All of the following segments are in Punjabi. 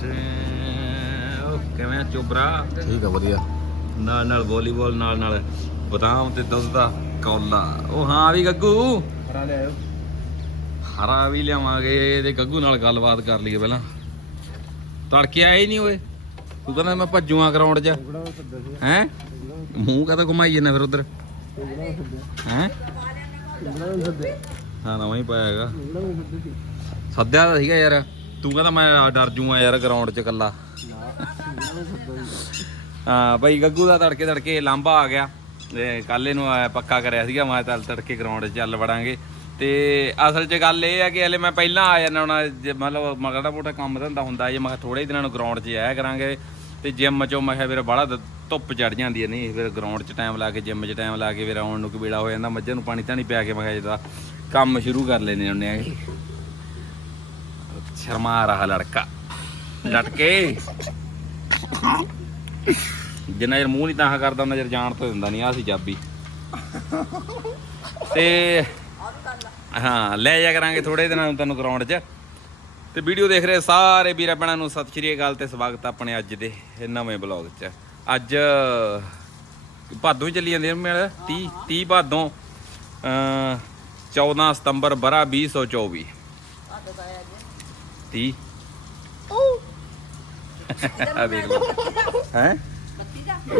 ਤੇ ਉਹ ਕਿਵੇਂ ਆ ਚੋਬਰਾ? ਠੀਕ ਆ ਵਧੀਆ। ਨਾਲ ਨਾਲ ਵਾਲੀਬਾਲ ਨਾਲ ਨਾਲ ਬਦਾਮ ਤੇ ਦੁੱਧ ਦਾ ਕੌਲਾ। ਉਹ ਹਾਂ ਵੀ ਗੱਗੂ। ਹਰਾ ਲਿਆਇਓ ਹਰਾ ਵੀ ਲਿਆਵਾਂਗੇ ਤੇ ਗੱਗੂ ਨਾਲ ਗੱਲਬਾਤ ਕਰ ਲਈਏ ਪਹਿਲਾਂ। ਤੜਕੇ ਆਏ ਨਹੀਂ ਓਏ। ਤੂੰ ਕਹਿੰਦਾ ਮੈਂ ਭੱਜੂਆਂ ਗਰਾਊਂਡ 'ਚ। ਹੈ? ਮੂੰਹ ਕਾ ਘੁਮਾਈ ਜਾਂਦਾ ਫਿਰ ਉਧਰ? ਹੈ? ਹਾਂ ਨਵਾਂ ਹੀ ਪਾਇਆ ਹੈਗਾ। ਸੱਦਿਆ ਤਾਂ ਸੀਗਾ ਯਾਰ। ਤੂੰ ਕਹਿੰਦਾ ਮੈਂ ਡਰ ਜੂਆਂ ਯਾਰ ਗਰਾਊਂਡ 'ਚ ਇਕੱਲਾ। ਹਾਂ, ਬਈ ਗੱਗੂ ਦਾ ਤੜਕੇ ਤੜਕੇ ਲਾਂਬਾ ਆ ਗਿਆ। ਤੇ ਕੱਲ ਇਹਨੂੰ ਪੱਕਾ ਕਰਿਆ ਸੀਗਾ, ਮੈਂ ਚੱਲ ਤੜਕੇ ਗਰਾਊਂਡ 'ਚ ਚੱਲ ਵੜਾਂਗੇ। ਤੇ ਅਸਲ 'ਚ ਗੱਲ ਇਹ ਹੈ ਕਿ ਹਲੇ ਮੈਂ ਪਹਿਲਾਂ ਆ ਜਾਣਾ ਹੁਣ, ਜੇ ਮਤਲਬ ਮਗੜਾ ਮੋਟਾ ਕੰਮ ਧੰਦਾ ਹੁੰਦਾ ਜੇ, ਮੈਂ ਥੋੜੇ ਦਿਨਾਂ ਨੂੰ ਗਰਾਊਂਡ 'ਚ ਆਇਆ ਕਰਾਂਗੇ। ਤੇ ਜਿਮ 'ਚੋਂ ਮੈਂ ਕਿਹਾ ਵੀਰ ਬੜਾ ਧੁੱਪ ਚੜ ਜਾਂਦੀ ਹੈ ਨਹੀਂ ਫਿਰ ਗਰਾਊਂਡ 'ਚ ਟਾਈਮ ਲਾ ਕੇ ਜਿਮ 'ਚ ਟਾਈਮ ਲਾ ਕੇ, ਫਿਰ ਆਉਣ ਨੂੰ ਕਬੀੜਾ ਹੋ ਜਾਂਦਾ, ਮੱਝਾਂ ਨੂੰ ਪਾਣੀ ਧਾਣੀ ਪਿਆ ਕੇ, ਮੈਂ ਕਿਹਾ ਜਿਹਦਾ ਕੰਮ ਸ਼ੁਰੂ ਕਰ ਲੈਨੇ ਹੁੰਨੇ ਆ ਸ਼ਰਮਾ ਰਹਾ ਲੜਕਾ ਡਟ ਜਿੰਨਾ ਚਿਰ ਮੂੰਹ ਨਹੀਂ ਤਾਂ ਕਰਦਾ ਉਹਨਾਂ ਚਿਰ ਜਾਣ ਤੋਂ ਦਿੰਦਾ ਨਹੀਂ ਆ ਸੀ ਚਾਬੀ ਤੇ ਹਾਂ ਲੈ ਜਾ ਕਰਾਂਗੇ ਥੋੜੇ ਦਿਨਾਂ ਨੂੰ ਤੈਨੂੰ ਗਰਾਊਂਡ 'ਚ ਤੇ ਵੀਡੀਓ ਦੇਖ ਰਹੇ ਸਾਰੇ ਵੀਰਾਂ ਭੈਣਾਂ ਨੂੰ ਸਤਿ ਸ਼੍ਰੀ ਅਕਾਲ ਤੇ ਸਵਾਗਤ ਆਪਣੇ ਅੱਜ ਦੇ ਨਵੇਂ ਬਲੌਗ 'ਚ ਅੱਜ ਭਾਦੋਂ ਹੀ ਚੱਲੀ ਜਾਂਦੇ ਨੇ ਮੇਲ 30 30 ਭਾਦੋਂ ਅ 14 ਸਤੰਬਰ ਬਰਾ 2024 30 ਆ ਦੇਖ ਲਓ। ਹੈ?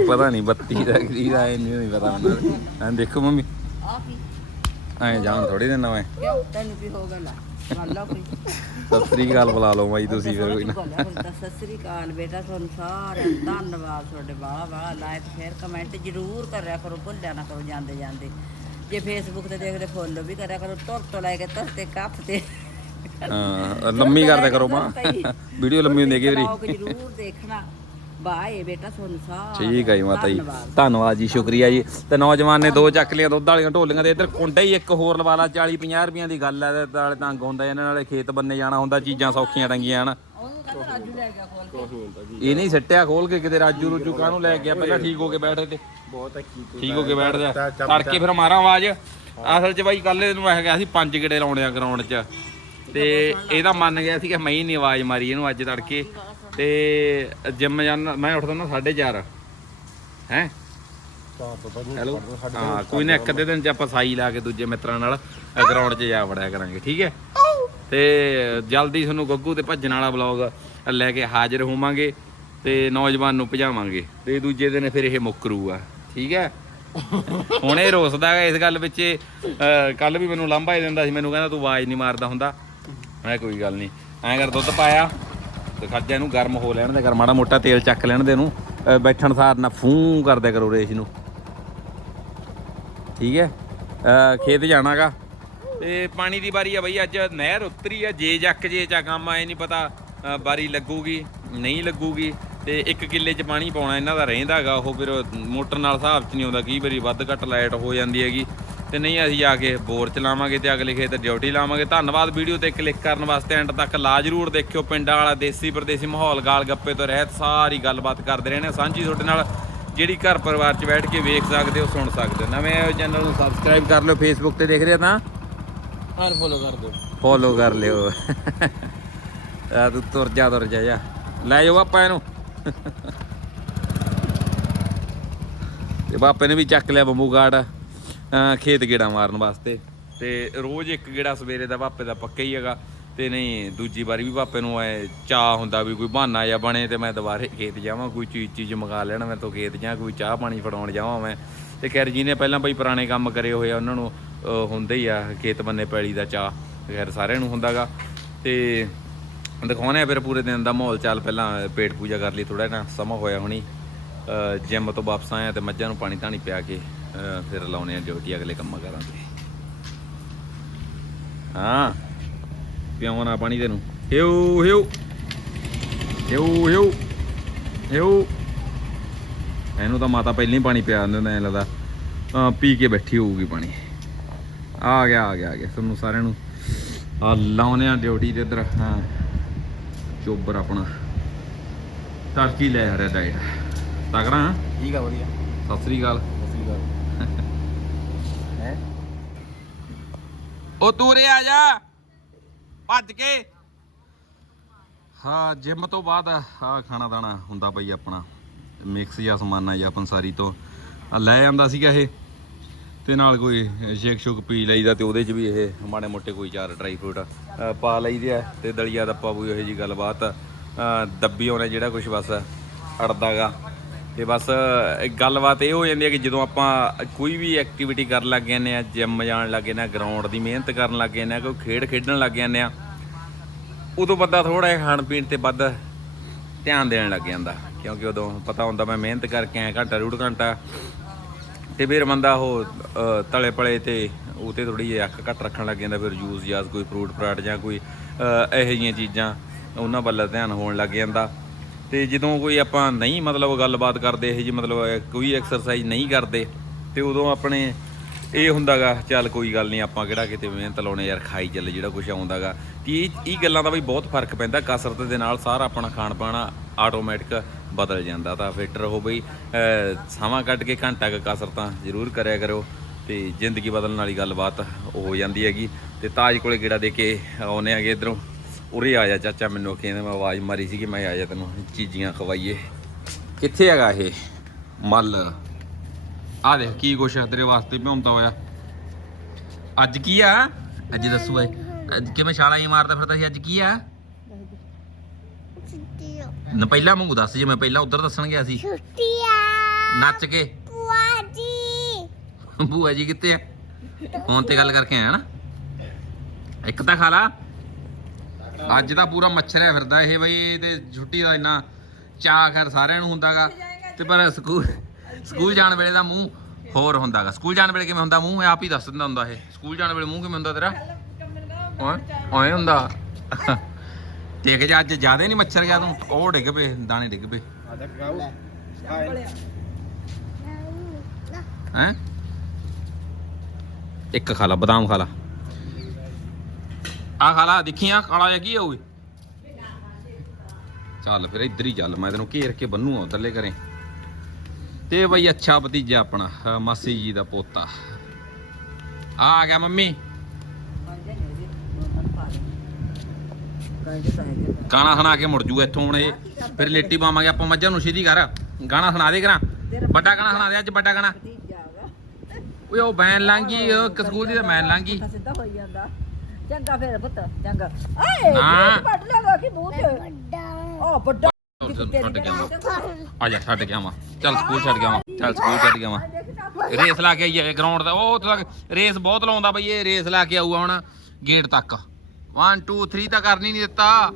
ਪਤਾ ਨਹੀਂ ਬੱਤੀ ਦਾ ਕੀ ਦਾ ਇਹ ਨਹੀਂ ਪਤਾ ਮੈਨੂੰ ਐਂ ਦੇਖੋ ਮੰਮੀ। ਆ ਕੀ? ਐਂ ਜਾਣ ਥੋੜੀ ਦਿਨ ਕਿਉਂ ਤੈਨੂੰ ਕੀ ਹੋ ਗਿਆ ਲਾ? ਮੰਨ ਲਾ ਕੋਈ। ਸਤਿ ਸ੍ਰੀ ਅਕਾਲ ਬੁਲਾ ਲਓ ਬਾਈ ਤੁਸੀਂ ਫਿਰ ਕੋਈ ਨਾ। ਸਤਿ ਸ੍ਰੀ ਅਕਾਲ ਬੇਟਾ ਤੁਹਾਨੂੰ ਸਾਰਿਆਂ ਧੰਨਵਾਦ ਤੁਹਾਡੇ ਬਾਲਾ ਬਾਲਾ ਲਾਈਕ ਸ਼ੇਅਰ ਕਮੈਂਟ ਜ਼ਰੂਰ ਕਰਿਆ ਕਰੋ ਭੁੱਲਿਆ ਨਾ ਕਰੋ ਜਾਂਦੇ ਜਾਂਦੇ ਜੇ ਫੇਸਬੁੱਕ ਤੇ ਦੇਖਦੇ ਫੋਲੋ ਵੀ ਕਰਿਆ ਕਰੋ ਤੁਰ ਤੋਂ ਲੈ ਕੇ ਤੁਰ ਤੇ ਕੱਥ ਤੇ। ਹਾਂ ਲੰਮੀ ਕਰਦਿਆ ਕਰੋ ਮਾਂ। ਵੀਡੀਓ ਲੰਮੀ ਹੁੰਦੀ ਹੈ ਵਲੌਗ ਜ਼ਰੂਰ ਦੇਖਣਾ। ਬਾਏ ਬੇਟਾ ਤੁਹਾਨੂੰ ਠੀਕ ਹੈ ਜੀ ਮਾਤਾ ਜੀ। ਧੰਨਵਾਦ। ਜੀ ਸ਼ੁਕਰੀਆ ਜੀ। ਤੇ ਨੌਜਵਾਨ ਨੇ ਦੋ ਚੱਕ ਲਿਆ ਦੁੱਧ ਵਾਲੀਆਂ ਢੋਲੀਆਂ ਤੇ ਇੱਧਰ ਕੁੰਡਾ ਹੀ ਇੱਕ ਹੋਰ ਲਵਾ ਲਾ 40 50 ਰੁਪਈਆਂ ਦੀ ਗੱਲ ਹੈ ਤੇ ਨਾਲੇ ਤੰਗ ਹੁੰਦਾ ਇਹਨਾਂ ਨਾਲੇ ਖੇਤ ਬੰਨੇ ਜਾਣਾ ਹੁੰਦਾ ਚੀਜ਼ਾਂ ਸੌਖੀਆਂ ਟੰਗੀਆਂ ਹਨ। ਇਹ ਨਹੀਂ ਸੱਟਿਆ ਖੋਲ ਕੇ ਕਿਤੇ ਰਾਜੂ ਰੂਜੂ ਕਾਹਨੂੰ ਲੈ ਗਿਆ? ਪਹਿਲਾਂ ਠੀਕ ਹੋ ਕੇ ਬੈਠੇ ਤੇ। ਬਹੁਤ ਠੀਕ ਹੋ ਕੇ ਬੈਠ ਜਾ। ਤੜਕੇ ਫਿਰ ਮਾਰਾਂ ਆਵਾਜ਼। ਅਸਲ 'ਚ ਬਾਈ ਕੱਲ ਇਹਨੂੰ ਮੈਂ ਕਿਹਾ ਸੀ ਪੰਜ ਗੇੜੇ ਲਾਉਣੇ ਆ ਗਰਾਊਂਡ 'ਚ। ਤੇ ਇਹਦਾ ਮੰਨ ਗਿਆ ਸੀ ਕਿ ਮੈਂ ਹੀ ਨਹੀਂ ਆਵਾਜ਼ ਮਾਰੀ ਇਹਨੂੰ ਅੱਜ ਤੜਕੇ। ਤੇ ਜਿੰਮ ਜਾਣਾ ਮੈਂ ਉੱਠਦਾ ਨਾ 4:30 ਹੈ? ਤਾਂ ਹੈਲੋ? ਹਾਂ, ਕੋਈ ਨਾ ਇੱਕ ਅੱਧੇ ਦਿਨ 'ਚ ਆਪਾਂ ਸਾਈ ਲਾ ਕੇ ਦੂਜੇ ਮਿੱਤਰਾਂ ਨਾਲ ਗਰਾਊਂਡ 'ਚ ਜਾ ਵੜਿਆ ਕਰਾਂਗੇ, ਠੀਕ ਹੈ? ਤੇ ਜਲਦੀ ਤੁਹਾਨੂੰ ਗੱਗੂ ਤੇ ਭੱਜਣ ਵਾਲਾ ਵਲੌਗ ਲੈ ਕੇ ਹਾਜ਼ਰ ਹੋਵਾਂਗੇ ਤੇ ਨੌਜਵਾਨ ਨੂੰ ਭਜਾਵਾਂਗੇ ਤੇ ਦੂਜੇ ਦਿਨ ਫਿਰ ਇਹ ਮੁੱਕਰੂਗਾ, ਠੀਕ ਹੈ? ਹੁਣ ਇਹ ਰੋਸਦਾ ਹੈ ਇਸ ਗੱਲ ਵਿੱਚ ਕੱਲ ਵੀ ਮੈਨੂੰ ਲਾਂਭਾ ਹੀ ਦਿੰਦਾ ਸੀ, ਮੈਨੂੰ ਕਹਿੰਦਾ ਤੂੰ ਆਵਾਜ਼ ਨਹੀਂ ਮਾਰਦਾ ਹੁੰਦਾ। ਮੈਂ ਕੋਈ ਗੱਲ ਨਹੀਂ ਐਂ ਕਰ ਦੁੱਧ ਪਾਇਆ ਤੇ ਖੱਜਾ ਇਹਨੂੰ ਗਰਮ ਹੋ ਲੈਣ ਦੇ ਕਰ ਮਾੜਾ ਮੋਟਾ ਤੇਲ ਚੱਕ ਲੈਣ ਦੇ ਇਹਨੂੰ। ਬੈਠਣ ਸਾਰ ਨਾ ਫੂੰ ਕਰਦਿਆ ਕਰੋ ਰੇਸ਼ ਨੂੰ। ਠੀਕ ਹੈ? ਅਹ ਖੇਤ ਜਾਣਾਗਾ। ਤੇ ਪਾਣੀ ਦੀ ਵਾਰੀ ਆ ਬਈ, ਅੱਜ ਨਹਿਰ ਉਤਰੀ ਆ। ਜੇ ਜੱਕ ਜੇ ਚਾ ਕੰਮ ਆਏ ਨਹੀਂ ਪਤਾ, ਅਹ ਵਾਰੀ ਲੱਗੂਗੀ, ਨਹੀਂ ਲੱਗੂਗੀ। ਤੇ ਇੱਕ ਕਿੱਲੇ 'ਚ ਪਾਣੀ ਪਾਉਣਾ ਇਹਨਾਂ ਦਾ ਰਹਿੰਦਾਗਾ। ਉਹ ਫਿਰ ਮੋਟਰ ਨਾਲ ਹਿਸਾਬ 'ਚ ਨਹੀਂ ਆਉਂਦਾ। ਕਈ ਵਾਰੀ ਵੱਧ ਘੱਟ ਲਾਈਟ ਹੋ ਜਾਂਦੀ ਹੈਗੀ। ਤੇ ਨਹੀਂ ਅਸੀਂ ਜਾ ਕੇ ਬੋਰ ਚਲਾਵਾਂਗੇ ਤੇ ਅਗਲੇ ਖੇਤ ਡਿਊਟੀ ਲਾਵਾਂਗੇ। ਧੰਨਵਾਦ ਵੀਡੀਓ ਤੇ ਕਲਿੱਕ ਕਰਨ ਵਾਸਤੇ। ਐਂਡ ਤੱਕ ਲਾ ਜਰੂਰ ਦੇਖਿਓ। ਪਿੰਡਾਂ ਵਾਲਾ ਦੇਸੀ ਪਰਦੇਸੀ ਮਾਹੌਲ ਗਾਲ ਗੱਪੇ ਤੋਂ ਰਹਿਤ ਸਾਰੀ ਗੱਲਬਾਤ ਕਰਦੇ ਰਹਿੰਦੇ ਹਾਂ ਸਾਂਝੀ ਤੁਹਾਡੇ ਨਾਲ ਜਿਹੜੀ ਘਰ ਪਰਿਵਾਰ 'ਚ ਬੈਠ ਕੇ ਵੇਖ ਸਕਦੇ ਹੋ ਸੁਣ ਸਕਦੇ ਹੋ। ਨਵੇਂ ਚੈਨਲ ਨੂੰ ਸਬਸਕ੍ਰਾਈਬ ਕਰ ਲਿਓ ਫੇਸਬੁੱਕ ਤੇ ਦੇਖ ਰਹੇ ਤਾਂ। ਹਰ ਫੋਲੋ ਕਰ ਦਿਓ। ਫੋਲੋ ਕਰ ਲਿਓ। ਆ ਤੂੰ ਤੁਰ ਜਾ ਤੁਰ ਜਾ ਜਾ। ਲੈ ਜਾਓ ਆਪਾਂ ਇਹਨੂੰ। ਤੇ ਬਾਪੇ ਨੇ ਵੀ ਚੱਕ ਲਿਆ ਬੰਬੂ ਅਹ ਖੇਤ ਗੇੜਾ ਮਾਰਨ ਵਾਸਤੇ। ਤੇ ਰੋਜ਼ ਇੱਕ ਗੇੜਾ ਸਵੇਰੇ ਦਾ ਬਾਪੇ ਦਾ ਪੱਕਾ ਹੀ ਹੈਗਾ। ਤੇ ਨਹੀਂ, ਦੂਜੀ ਵਾਰੀ ਵੀ ਬਾਪੇ ਨੂੰ ਐ ਚਾਹ ਹੁੰਦਾ ਵੀ ਕੋਈ ਬਹਾਨਾ ਜਾਂ ਬਣੇ ਤੇ ਮੈਂ ਦੁਬਾਰੇ ਖੇਤ ਜਾਵਾਂ, ਕੋਈ ਚੀਜ਼ ਚੀਜ਼ ਮੰਗਾ ਲੈਣਾ, ਮੈਂ ਤੋਂ ਖੇਤ ਜਾਂ ਕੋਈ ਚਾਹ ਪਾਣੀ ਫੜਾਉਣ ਜਾਵਾਂ ਮੈਂ। ਤੇ ਖੈਰ ਜੀ ਨੇ ਪਹਿਲਾਂ ਬਈ ਪੁਰਾਣੇ ਕੰਮ ਕਰੇ ਹੋਏ ਆ, ਉਹਨਾਂ ਨੂੰ, ਅਹ, ਹੁੰਦੇ ਹੀ ਆ, ਖੇਤ ਬੰਨੇ ਪੈਲੀ ਦਾ ਚਾਹ ਖੈਰ ਸਾਰਿਆਂ ਨੂੰ ਹੁੰਦਾਗਾ। ਤੇ ਦਿਖਾਉਣੇ ਆ ਫਿਰ ਪੂਰੇ ਦਿਨ ਦਾ ਮਾਹੌਲ ਚਾਲ, ਪਹਿਲਾਂ ਪੇਟ ਪੂਜਾ ਕਰ ਲਈ ਥੋੜਾ ਨਾ ਸਮਾਂ ਹੋਇਆ ਹੁਣੀ। ਜਿਮ ਤੋਂ ਵਾਪਸ ਆਇਆ ਤੇ ਮੱਝਾਂ ਨੂੰ ਪਾਣੀ ਧਾਣੀ ਪਿਆ ਕੇ ਫਿਰ ਲਾਉਣੇ ਆ ਡਿਊਟੀ ਅਗਲੇ ਕੰਮਾਂ ਕਰਾਂਗੇ। ਹਾਂ। ਪਿਆਉਣਾ ਪਾਣੀ ਤੈਨੂੰ। ਹਿਉ ਹਿਉ ਹਿਉ ਹਿਉ ਹਿਉ ਇਹਨੂੰ ਤਾਂ ਮਾਤਾ ਪਹਿਲਾਂ ਹੀ ਪਾਣੀ ਪਿਆ ਦਿੰਦਾ ਐ ਲੱਗਦਾ ਪੀ ਕੇ ਬੈਠੀ ਹੋਊਗੀ ਪਾਣੀ। ਆ ਗਿਆ ਆ ਗਿਆ ਆ ਗਿਆ। ਤੁਹਾਨੂੰ ਸਾਰਿਆਂ ਨੂੰ ਆ ਲਾਉਨੇ ਆ ਡਿਊਟੀ ਤੇ ਇੱਧਰ। ਹਾਂ। ਚੋਬਰ ਆਪਣਾ। ਤੜਕੀ ਲੈ ਰਿਹਾ ਡਾਈਟ ਤਗੜਾ? ਠੀਕ ਆ ਵਧੀਆ। ਸਤਿ ਸ੍ਰੀ ਅਕਾਲ ਸਹੀ ਗੱਲ ਹੈ ਉਹ ਤੂਰੇ ਆ ਜਾ। ਭੱਜ ਕੇ। ਹਾਂ, ਜਿਮ ਤੋਂ ਬਾਅਦ ਆ ਖਾਣਾ ਦਾਣਾ ਹੁੰਦਾ ਬਈ ਆਪਣਾ। ਮਿਕਸ ਜਾਂ ਸਮਾਨਾ ਜਾਂ ਪੰਸਾਰੀ ਤੋਂ। ਲੈ ਆਂਦਾ ਸੀਗਾ ਇਹ। ਤੇ ਨਾਲ ਕੋਈ ਸ਼ੇਕ ਸ਼ੁਕ ਪੀ ਲਈਦਾ ਤੇ ਉਹਦੇ ਚ ਵੀ ਇਹ ਮਾੜੇ ਮੋਟੇ ਕੋਈ ਚਾਰ ਡਰਾਈ ਫਰੂਟ ਪਾ ਲਈਦੇ ਆ ਤੇ ਦਲੀਆ, ਦੱਪਾ ਵੀ ਇਹੋ ਜੀ ਗੱਲਬਾਤ ਦੱਬੀ ਉਹਨੇ ਜਿਹੜਾ ਕੁਝ ਬਸ ਅੜਦਾਗਾ। ਤੇ ਬਸ ਗੱਲਬਾਤ ਇਹ ਹੋ ਜਾਂਦੀ ਹੈ ਕਿ ਜਦੋਂ ਆਪਾਂ ਕੋਈ ਵੀ ਐਕਟੀਵਿਟੀ ਕਰਨ ਲੱਗ ਜਾਂਦੇ ਆ ਜਿਮ ਜਾਣ ਲੱਗ ਜਾਂਦੇ ਆ ਗਰਾਊਂਡ ਦੀ ਮਿਹਨਤ ਕਰਨ ਲੱਗ ਜਾਂਦੇ ਆ ਕੋਈ ਖੇਡ ਖੇਡਣ ਲੱਗ ਜਾਂਦੇ ਆ ਉਦੋਂ ਬੰਦਾ ਥੋੜਾ ਜਿਹਾ ਖਾਣ ਪੀਣ ਤੇ ਵੱਧ ਧਿਆਨ ਦੇਣ ਲੱਗ ਜਾਂਦਾ। ਕਿਉਂਕਿ ਉਦੋਂ ਪਤਾ ਹੁੰਦਾ ਮੈਂ ਮਿਹਨਤ ਕਰਕੇ ਆਇਆ, ਘੰਟਾ ਡੂਢ ਘੰਟਾ। ਤੇ ਫਿਰ ਬੰਦਾ ਉਹ ਤਲੇ ਪਲੇ ਤੇ ਉਹ ਤੇ ਥੋੜੀ ਜਿਹੀ ਅੱਖ ਘੱਟ ਰੱਖਣ ਲੱਗ ਜਾਂਦਾ, ਫਿਰ ਜੂਸ ਜਾਂ ਕੋਈ ਫਰੂਟ ਫਰਾਟ ਜਾਂ ਕੋਈ ਇਹੋ ਜਿਹੀਆਂ ਚੀਜ਼ਾਂ, ਉਹਨਾਂ ਵੱਲ ਧਿਆਨ ਹੋਣ ਲੱਗ ਜਾਂਦਾ। ਤੇ ਜਦੋਂ ਕੋਈ ਆਪਾਂ ਨਹੀਂ ਮਤਲਬ ਗੱਲਬਾਤ ਕਰਦੇ, ਇਹ ਜੀ ਮਤਲਬ ਕੋਈ ਐਕਸਰਸਾਈਜ਼ ਨਹੀਂ ਕਰਦੇ, ਤੇ ਉਦੋਂ ਆਪਣੇ ਇਹ ਹੁੰਦਾਗਾ, ਚੱਲ ਕੋਈ ਗੱਲ ਨਹੀਂ, ਆਪਾਂ ਕਿਹੜਾ ਕਿਤੇ ਮਿਹਨਤ ਲਾਉਣੇ ਯਾਰ, ਖਾਈ ਚੱਲ, ਜਿਹੜਾ ਕੁਝ ਆਉਂਦਾਗਾ। ਤੇ ਇਹ ਇਹ ਗੱਲਾਂ ਦਾ ਵੀ ਬਹੁਤ ਫ਼ਰਕ ਪੈਂਦਾ, ਕਸਰਤ ਦੇ ਨਾਲ ਸਾਰਾ ਆਪਣਾ ਖਾਣ ਪਾਣਾ ਆਟੋਮੈਟਿਕ ਬਦਲ ਜਾਂਦਾ, ਤਾਂ ਫਿੱਟ ਰਹੋ ਬਈ, ਅਹ, ਸਮਾਂ ਕੱਢ ਕੇ ਘੰਟਾ ਕੁ ਕਸਰਤਾਂ ਜ਼ਰੂਰ ਕਰਿਆ ਕਰੋ, ਤੇ ਜ਼ਿੰਦਗੀ ਬਦਲਣ ਵਾਲੀ ਗੱਲਬਾਤ ਹੋ ਜਾਂਦੀ ਹੈਗੀ, ਤੇ ਤਾਜ ਕੋਲੇ ਗੇੜਾ ਦੇ ਕੇ ਆਉਨੇ ਆਗੇ ਇਧਰੋਂ। ਉਰੇ ਆ ਜਾ ਚਾਚਾ ਮੈਨੂੰ ਕਹਿੰਦਾ ਮੈਂ ਆਵਾਜ਼ ਮਾਰੀ ਸੀ ਕਿ ਮੈਂ ਆ ਜਾ ਤੈਨੂੰ ਚੀਜ਼ੀਆਂ ਖਵਾਈਏ। ਕਿੱਥੇ ਹੈਗਾ ਇਹ? ਮੱਲ। ਆ ਦੇਖ ਕੀ ਕੁਛ ਤੇਰੇ ਵਾਸਤੇ ਭਿਉਂਦਾ ਹੋਇਆ। ਅੱਜ ਕੀ ਆ? ਅੱਜ ਦੱਸੂ ਏ ਅੱਜ ਕਿਵੇਂ ਛਾਲਾ ਹੀ ਮਾਰਦਾ ਫਿਰਦਾ ਸੀ ਅੱਜ ਕੀ ਆ? ਨਾ ਪਹਿਲਾਂ ਮੰਗੂ ਦੱਸ ਜੇ ਮੈਂ ਪਹਿਲਾਂ ਉਧਰ ਦੱਸਣ ਗਿਆ ਸੀ। ਛੁੱਟੀਆਂ ਨੱਚ ਕੇ। ਭੂਆ ਜੀ। ਭੂਆ ਜੀ ਕਿੱਥੇ ਆ? ਫੋਨ ਤੇ ਗੱਲ ਕਰਕੇ ਆਇਆ ਨਾ। ਇੱਕ ਤਾਂ ਖਾ ਲਾ। ਅੱਜ ਦਾ ਪੂਰਾ ਮੱਛਰ ਹੈ ਫਿਰਦਾ ਇਹ ਬਈ ਤੇ ਛੁੱਟੀ ਦਾ ਇੰਨਾ ਚਾਅ ਖੈਰ ਸਾਰਿਆਂ ਨੂੰ ਹੁੰਦਾਗਾ। ਤੇ ਪਰ ਸਕੂਲ ਸਕੂਲ ਜਾਣ ਵੇਲੇ ਦਾ ਮੂੰਹ ਹੋਰ ਹੁੰਦਾਗਾ। ਸਕੂਲ ਜਾਣ ਵੇਲੇ ਕਿਵੇਂ ਹੁੰਦਾ ਮੂੰਹ? ਇਹ ਆਪ ਹੀ ਦੱਸ ਦਿੰਦਾ ਹੁੰਦਾ ਇਹ। ਸਕੂਲ ਜਾਣ ਵੇਲੇ ਮੂੰਹ ਕਿਵੇਂ ਹੁੰਦਾ ਤੇਰਾ? ਓਏ ਹੁੰਦਾ। ਦੇਖ ਜਾ, ਅੱਜ ਜ਼ਿਆਦਾ ਨਹੀਂ ਮੱਛਰ ਗਿਆ ਤੂੰ। ਉਹ ਡਿੱਗ ਪਏ, ਦਾਣੇ ਡਿੱਗ ਪਏ। ਹੈ? ਇੱਕ ਖਾ ਲਾ, ਬਦਾਮ ਖਾ ਲਾ। ਆ ਖਾ ਲਾ, ਦੇਖੀ ਆ ਕਾਲਾ ਜਿਹਾ ਕੀ ਆ ਓਏ ਚੱਲ ਫਿਰ ਇੱਧਰ ਹੀ ਚੱਲ, ਮੈਂ ਤੈਨੂੰ ਘੇਰ ਕੇ ਬੰਨੂ ਉਧਰਲੇ ਕਰੇ ਤੇ ਬਈ ਅੱਛਾ ਭਤੀਜਾ ਆਪਣਾ ਮਾਸੀ ਜੀ ਦਾ ਪੋਤਾ। ਆ ਗਿਆ ਮੰਮੀ। ਗਾਣਾ ਸੁਣਾ ਕੇ ਮੁੜ ਜੂ ਇੱਥੋਂ ਹੁਣ ਇਹ। ਫਿਰ ਲੇਟੀ ਪਾਵਾਂਗੇ ਆਪਾਂ ਮੱਝਾਂ ਨੂੰ ਸਿੱਧੀ ਕਰ ਗਾਣਾ ਸੁਣਾ ਦੇ ਕਰਾਂ ਵੱਡਾ ਗਾਣਾ ਸੁਣਾ ਦੇ ਅੱਜ ਵੱਡਾ ਗਾਣਾ। ਓਏ ਉਹ ਬੈਨ ਲਾਂਗੀ ਉਹ ਸਕੂਲ ਦੀ ਤਾਂ ਬੈਨ ਲਾਂਗੀ ਸਿੱਧਾ ਹੋਈ ਜਾਂਦਾ ਚੰਗਾ ਫੇਰ ਪੁੱਤ ਚੰਗਾ। ਆਏ ਨਾ। ਪੱਟ ਲਗਾ ਕਿ ਮੂੰਹ ਤੇ ਵੱਡਾ। ਉਹ ਵੱਡਾ। ਛੱਡ ਕੇ ਆਵਾਂ। ਆ ਜਾ ਛੱਡ ਕੇ ਆਵਾਂ। ਚੱਲ ਸਕੂਲ ਛੱਡ ਕੇ ਆਵਾਂ। ਚੱਲ ਸਕੂਲ ਛੱਡ ਕੇ ਆਵਾਂ। ਰੇਸ ਲਾ ਕੇ ਆਈਏ ਗਰਾਊਂਡ ਦਾ। ਉਹ ਉੱਥੇ ਤੱਕ ਰੇਸ ਬਹੁਤ ਲਾਉਂਦਾ ਬਈ ਇਹ ਰੇਸ ਲਾ ਕੇ ਆਊਗਾ ਹੁਣ ਗੇਟ ਤੱਕ। 1 2 3 ਤਾਂ ਕਰਨੀ ਨਹੀਂ ਦਿੱਤਾ।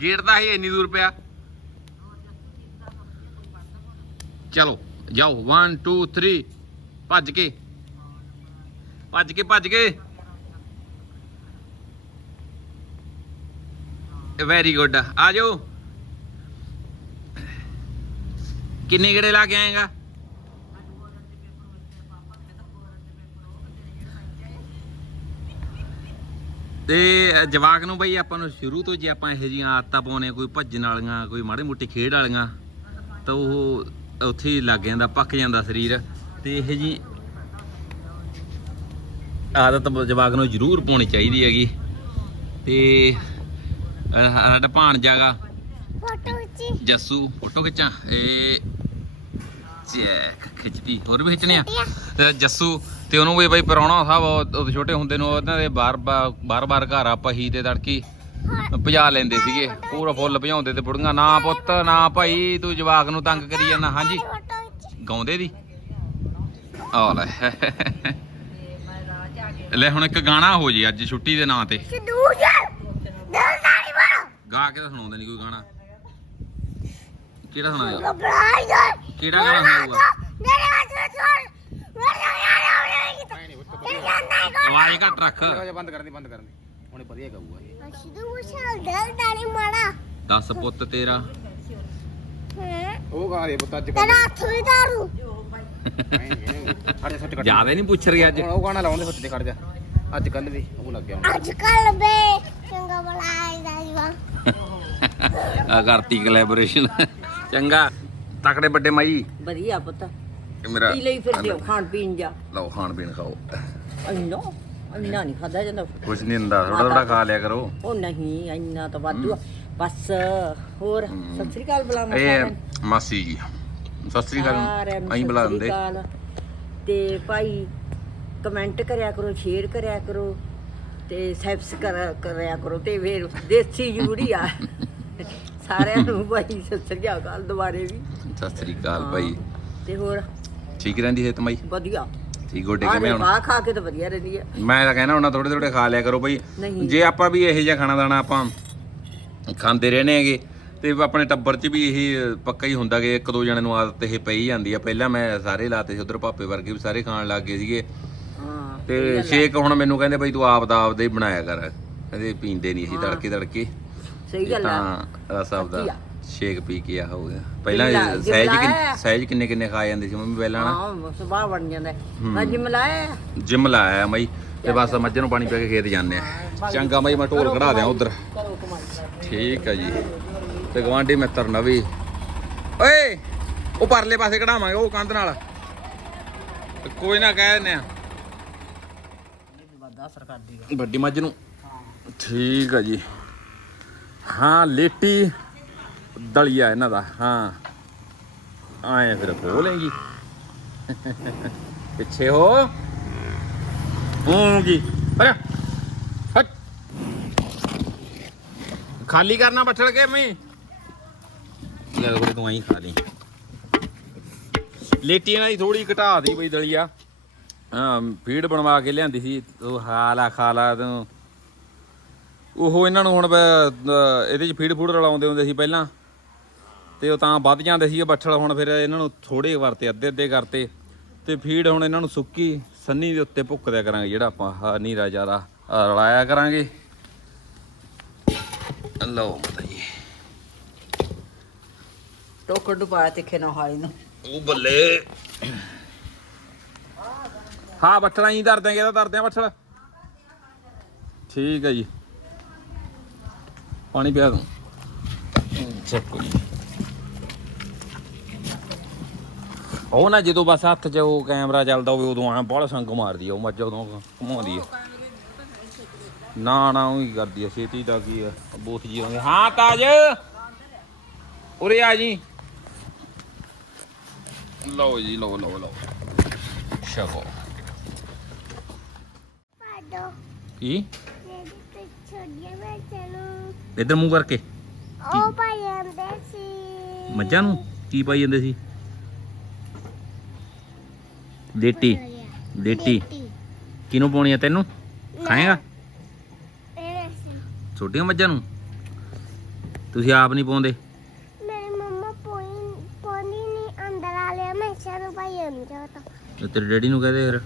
ਗੇਟ ਤਾਂ ਹੀ ਇੰਨੀ ਦੂਰ ਪਿਆ। ਚਲੋ ਜਾਓ। 1 2 3 ਭੱਜ ਕੇ। ਭੱਜ ਕੇ ਭੱਜ ਕੇ। ਵੈਰੀ ਗੁੱਡ ਆ ਜਾਓ। ਕਿੰਨੇ ਗੇੜੇ ਲਾ ਕੇ ਆਏਗਾ? ਤੇ ਜਵਾਕ ਨੂੰ ਬਈ ਆਪਾਂ ਨੂੰ ਸ਼ੁਰੂ ਤੋਂ ਜੇ ਆਪਾਂ ਇਹੋ ਜਿਹੀਆਂ ਆਦਤਾਂ ਪਾਉਨੇ ਕੋਈ ਭੱਜਣ ਵਾਲੀਆਂ, ਕੋਈ ਮਾੜੇ ਮੋਟੀ ਖੇਡ ਵਾਲੀਆਂ, ਤਾਂ ਉਹ ਉੱਥੇ ਹੀ ਲੱਗ ਜਾਂਦਾ, ਪੱਕ ਜਾਂਦਾ ਸਰੀਰ। ਤੇ ਇਹ ਜੀ ਆਦਤ ਜਵਾਕ ਨੂੰ ਜ਼ਰੂਰ ਪਾਉਣੀ ਚਾਹੀਦੀ ਹੈਗੀ। ਤੇ ਸਾਡਾ ਭਾਣਜਾਗਾ ਫੋਟੋ ਵਿੱਚ ਜੱਸੂ ਫੋਟੋ ਖਿੱਚਾਂ। ਇਹ ਚੈੱਕ ਖਿੱਚਦੀ ਹੋਰ ਵੀ ਖਿੱਚਣੇ ਆ? ਜੱਸੂ ਤੇ ਉਹਨੂੰ ਵੀ ਬਈ ਪਰੌਣਾ ਸਾਹਿਬ ਉਹ ਛੋਟੇ ਹੁੰਦੇ ਨੂੰ ਉਹਨਾਂ ਦੇ ਬਾਰ ਬਾਰ ਬਾਰ ਘਰ ਆ ਪਹੀ ਤੇ ਤੜਕੀ ਭਜਾ ਲੈਂਦੇ ਸੀਗੇ। ਪੂਰਾ ਫੁੱਲ ਭਜਾਉਂਦੇ ਤੇ ਬੁੜੀਆਂ ਨਾ ਪੁੱਤ ਨਾ ਭਾਈ ਤੂੰ ਜਵਾਕ ਨੂੰ ਤੰਗ ਕਰੀ ਜਾਂਦਾ। ਹਾਂਜੀ। ਗਾਉਂਦੇ ਦੀ? ਆ ਲੈ। ਲੈ ਹੁਣ ਇੱਕ ਗਾਣਾ ਹੋ ਜੀ ਅੱਜ ਛੁੱਟੀ ਦੇ ਨਾਂ ਤੇ। ਸਿੱਧੂ ਜਾ। ਦਿਲ ਨਾਲੀ ਬੜਾ ਗਾ ਕੇ ਤਾਂ ਸੁਣਾਉਂਦੇ ਨਹੀਂ ਕੋਈ ਗਾਣਾ। ਕਿਹੜਾ ਸੁਣਾਏਗਾ ਘਬਰਾਈ ਜਾ। ਕਿਹੜਾ ਗਾਣਾ ਸੁਣਾਊਗਾ? ਮੇਰੇ ਵਾਸਤੇ ਛੋੜ ਮੇਰੇ ਯਾਰ ਆਉਣੇ ਨਹੀਂ ਤੇ ਜਾਂਦਾ ਹੈ ਆਵਾਜ਼ ਘੱਟ ਰੱਖ। ਜਾ ਬੰਦ ਕਰਨ ਦੀ ਬੰਦ ਕਰਨ ਦੀ। ਹੁਣੇ ਵਧੀਆ ਗਾਊਗਾ ਇਹ। ਸਿੱਧੂ ਸ਼ਾਲ ਦਿਲ ਨਾਲੀ ਮਾੜਾ। ਦੱਸ ਪੁੱਤ ਤੇਰਾ। ਹੈ? ਉਹ ਗਾ ਰਹੇ ਪੁੱਤ ਅੱਜ ਤੇਰਾ ਹੱਥ ਵੀ ਦਾਰੂ ਕੱਢ ਜ਼ਿਆਦਾ ਨਹੀਂ ਪੁੱਛ ਰਿਹਾ ਅੱਜ। ਹੁਣ ਉਹ ਗਾਣਾ ਲਾਉਂਦੇ ਸੁੱਟ ਤੇ ਖੜ ਜਾ। ਅੱਜ ਕੱਲ ਵੀ ਉਹ ਲੱਗ ਗਿਆ ਅੱਜ ਕੱਲ ਬੇ ਚੰਗਾ ਬਲਾਈ ਦਾ ਜੀਵਾ ਆ ਕਰਤੀ ਕੋਲੈਬੋਰੇਸ਼ਨ ਚੰਗਾ। ਤਕੜੇ ਵੱਡੇ ਮਾਈ। ਵਧੀਆ ਪੁੱਤ। ਮੇਰਾ ਕੀ ਲਈ ਫਿਰਦੇ ਹੋ ਖਾਣ ਪੀਣ ਜਾ। ਲਓ ਖਾਣ ਪੀਣ ਖਾਓ। ਇੰਨੋ? ਇੰਨਾ ਨਹੀਂ ਖਾਦਾ ਜਾਂਦਾ। ਕੁਝ ਨਹੀਂ ਹੁੰਦਾ ਥੋੜਾ ਥੋੜਾ ਖਾ ਲਿਆ ਕਰੋ। ਉਹ ਨਹੀਂ ਇੰਨਾ ਤਾਂ ਵਾਧੂ ਆ। ਬਸ ਹੋਰ ਸਤਿ ਸ੍ਰੀ ਅਕਾਲ ਬੁਲਾਵਾਂ ਇਹ ਮਾਸੀ ਜੀ ਸਤਿ ਸ੍ਰੀ ਅਕਾਲ ਸਾਰਿਆਂ ਨੂੰ ਅਸੀਂ ਸਤਿ ਬੁਲਾ ਸ੍ਰੀ ਦਿੰਦੇ। ਅਕਾਲ। ਤੇ ਭਾਈ ਕਮੈਂਟ ਕਰਿਆ ਕਰੋ ਸ਼ੇਅਰ ਕਰਿਆ ਕਰੋ ਤੇ ਸਬਸਕ੍ਰਾਈਬ ਕਰਿਆ ਕਰੋ ਤੇ ਫਿਰ ਦੇਸੀ ਯੂਰੀਆ ਸਾਰਿਆਂ ਨੂੰ ਭਾਈ ਸਤਿ ਸ੍ਰੀ ਅਕਾਲ ਦੁਬਾਰੇ ਵੀ। ਸਤਿ ਸ੍ਰੀ ਅਕਾਲ ਭਾਈ। ਤੇ ਹੋਰ? ਠੀਕ ਰਹਿੰਦੀ ਹੈ ਤਮਾਈ ਵਧੀਆ। ਠੀਕ ਗੋਡੇ ਕਿਵੇਂ ਹੁਣ? ਖਾ ਖਾ ਕੇ ਤਾਂ ਵਧੀਆ ਰਹਿੰਦੀ ਆ। ਮੈਂ ਤਾਂ ਕਹਿਣਾ ਉਹਨਾਂ ਥੋੜੇ ਥੋੜੇ ਖਾ ਲਿਆ ਕਰੋ ਭਾਈ। ਨਹੀਂ। ਜੇ ਆਪਾਂ ਵੀ ਇਹੋ ਜਿਹਾ ਖਾਣਾ ਦਾਣਾ ਆਪਾਂ ਖਾਂਦੇ ਰਹਿਣੇ ਹੈਗੇ ਤੇ ਆਪਣੇ ਟੱਬਰ 'ਚ ਵੀ ਇਹ ਪੱਕਾ ਹੀ ਹੁੰਦਾ ਕਿ ਇੱਕ ਦੋ ਜਣੇ ਨੂੰ ਆਦਤ ਇਹ ਪਈ ਜਾਂਦੀ ਆ। ਪਹਿਲਾਂ ਮੈਂ ਸਾਰੇ ਲਾਤੇ ਸੀ ਉਧਰ ਪਾਪੇ ਵਰਗੇ ਵੀ ਸਾਰੇ ਖਾਣ ਲੱਗ ਗਏ ਸੀਗੇ। ਹਾਂ ਤੇ ਸ਼ੇਕ ਹੁਣ ਮੈਨੂੰ ਕਹਿੰਦੇ ਬਈ ਤੂੰ ਆਪ ਦਾ ਆਪ ਦਾ ਹੀ ਬਣਾਇਆ ਕਰ। ਕਹਿੰਦੇ ਪੀਂਦੇ ਨਹੀਂ ਸੀ ਤੜਕੇ ਤੜਕੇ। ਸਹੀ ਗੱਲ ਆ। ਤਾਂ ਰਸ ਆਪ ਸੱਚੀ ਦਾ ਆ। ਸ਼ੇਕ ਪੀ ਕੇ ਆ ਹੋ ਗਿਆ। ਪਹਿਲਾਂ ਸਹਿਜ ਕਿੰਨੇ। ਸਹਿਜ ਕਿੰਨੇ ਕਿੰਨੇ ਖਾ ਜਾਂਦੇ ਸੀ ਮੰਮੀ ਪਹਿਲਾਂ ਹਾਂ ਸੁਭਾਅ ਬਣ ਜਾਂਦਾ। ਮੈਂ ਜਿਮ ਲਾਇਆ ਜਿਮ ਲਾਇਆ ਮਈ। ਤੇ ਬਸ ਮੱਝਾਂ ਨੂੰ ਪਾਣੀ ਪਾ ਕੇ ਖੇਤ ਜਾਂਦੇ ਆ। ਚੰਗਾ ਮਈ ਮੈਂ ਢੋਲ ਕਢਾ ਦਿਆਂ ਉਧਰ। ਠੀਕ ਹੈ ਜੀ। ਤੇ ਗਵਾਂਢੀ ਮਿੱਤਰ ਨਵੀ। ਓਏ, ਉਹ ਪਰਲੇ ਪਾਸੇ ਕਢਾਵਾਂਗੇ, ਉਹ ਕੰਧ ਨਾਲ। ਕੋਈ ਨਾ ਕਹਿ ਦਿੰਦੇ ਆ। ਵੱਡੀ ਮੱਝ ਨੂੰ। ਠੀਕ ਆ ਜੀ। ਹਾਂ, ਲੇਟੀ ਦਲੀਆ ਇਹਨਾਂ ਦਾ, ਹਾਂ। ਆਏ ਫਿਰ ਖੋਲੇਗੀ ਪਿੱਛੇ ਹੋ। ਹੋਊਗੀ ਪਰ ਹਟ। ਖਾਲੀ ਕਰਨਾ ਬੱਠਲ ਕੇ ਮੈਂ ਲੈ ਕੋਲੇ ਤੂੰ ਆਈ ਖਾ ਲਈ। ਲੇਟੀ ਇਹਨਾਂ ਦੀ ਥੋੜੀ ਘਟਾ ਦੀ ਬਈ ਦਲੀਆ। ਹਾਂ, ਫੀਡ ਬਣਵਾ ਕੇ ਲਿਆਂਦੀ ਸੀ, ਉਹ ਹਾਲਾ ਖਾਲਾ ਤੂੰ ਉਹ ਇਹਨਾਂ ਨੂੰ ਹੁਣ ਇਹਦੇ ਚ ਫੀਡ ਫੂਡ ਰਲਾਉਂਦੇ ਹੁੰਦੇ ਸੀ ਪਹਿਲਾਂ। ਤੇ ਉਹ ਤਾਂ ਵੱਧ ਜਾਂਦੇ ਸੀ ਬੱਠਲ, ਹੁਣ ਫਿਰ ਇਹਨਾਂ ਨੂੰ ਥੋੜੇ ਵਰਤੇ, ਅੱਧੇ ਅੱਧੇ ਕਰਤੇ। ਤੇ ਫੀਡ ਹੁਣ ਇਹਨਾਂ ਨੂੰ ਸੁੱਕੀ, ਸੰਨੀ ਦੇ ਉੱਤੇ ਭੁੱਕ ਦਿਆ ਕਰਾਂਗੇ, ਜਿਹੜਾ ਆਪਾਂ ਨੀਰਾ ਜ਼ਿਆਦਾ ਰਲਾਇਆ ਕਰਾਂਗੇ। ਲਓ ਮਾਤਾ ਟੋਕਰ ਡੁਬਾਇਆ ਤਿੱਖੇ ਨਾ ਹਾਈ ਨੂੰ। ਉਹ ਬੱਲੇ। ਹਾਂ, ਬੱਠਲਾਂ ਹੀ ਧਰ ਦਿਆਂਗੇ ਇਹਦਾ ਧਰ ਦਿਆਂ ਬੱਠਲ। ਠੀਕ ਹੈ ਜੀ। ਪਾਣੀ ਪਿਆ ਦੂੰ ਚੱਕੋ ਜੀ। ਉਹ ਨਾ ਜਦੋਂ ਬਸ ਹੱਥ 'ਚ ਉਹ ਕੈਮਰਾ ਚੱਲਦਾ ਹੋਵੇ, ਉਦੋਂ ਐਂ ਬੜਾ ਸੰਗ ਮਾਰਦੀ ਆ, ਉਹ ਮੱਝ ਉਦੋਂ ਘੁਮਾਉਂਦੀ ਆ। ਨਾ ਨਾ, ਉਹੀ ਕਰਦੀ ਆ, ਛੇਤੀ ਦਾ ਕੀ ਆ, ਬੋਥ ਜੀ ਆਉਂਦੇ। ਹਾਂ, ਤਾਜ। ਉਰੇ ਆ ਜੀ। ਲਓ ਜੀ ਲਓ ਲਓ ਲਓ। ਸ਼ਕੋ ਪਾਡੋ। ਕੀ? ਇੱਧਰ ਮੂੰਹ ਕਰਕੇ। ਉਹ ਭਾਈ ਆਂਦੇ ਸੀ। ਮੱਝਾਂ ਨੂੰ? ਕੀ ਪਾਈ ਜਾਂਦੇ ਸੀ? ਲੇਟੀ। ਲੇਟੀ। ਕਿਹਨੂੰ ਪਾਉਣੀ ਆ ਤੈਨੂੰ? ਖਾਏਗਾ? ਛੋਟੀਆਂ ਮੱਝਾਂ ਨੂੰ। ਤੁਸੀਂ ਆਪ ਨਹੀਂ ਪਾਉਂਦੇ ਮੇਰੀ ਮੰਮਾ ਪੋਈ ਪੋਨੀ ਨਹੀਂ ਅੰਦਰ ਆ ਲਿਆ ਮੈਂ ਸ਼ਰੂ ਭਾਈ ਅੰਦਰ ਤਾਂ ਤੇਰੇ ਡੈਡੀ ਨੂੰ ਕਹਦੇ ਫਿਰ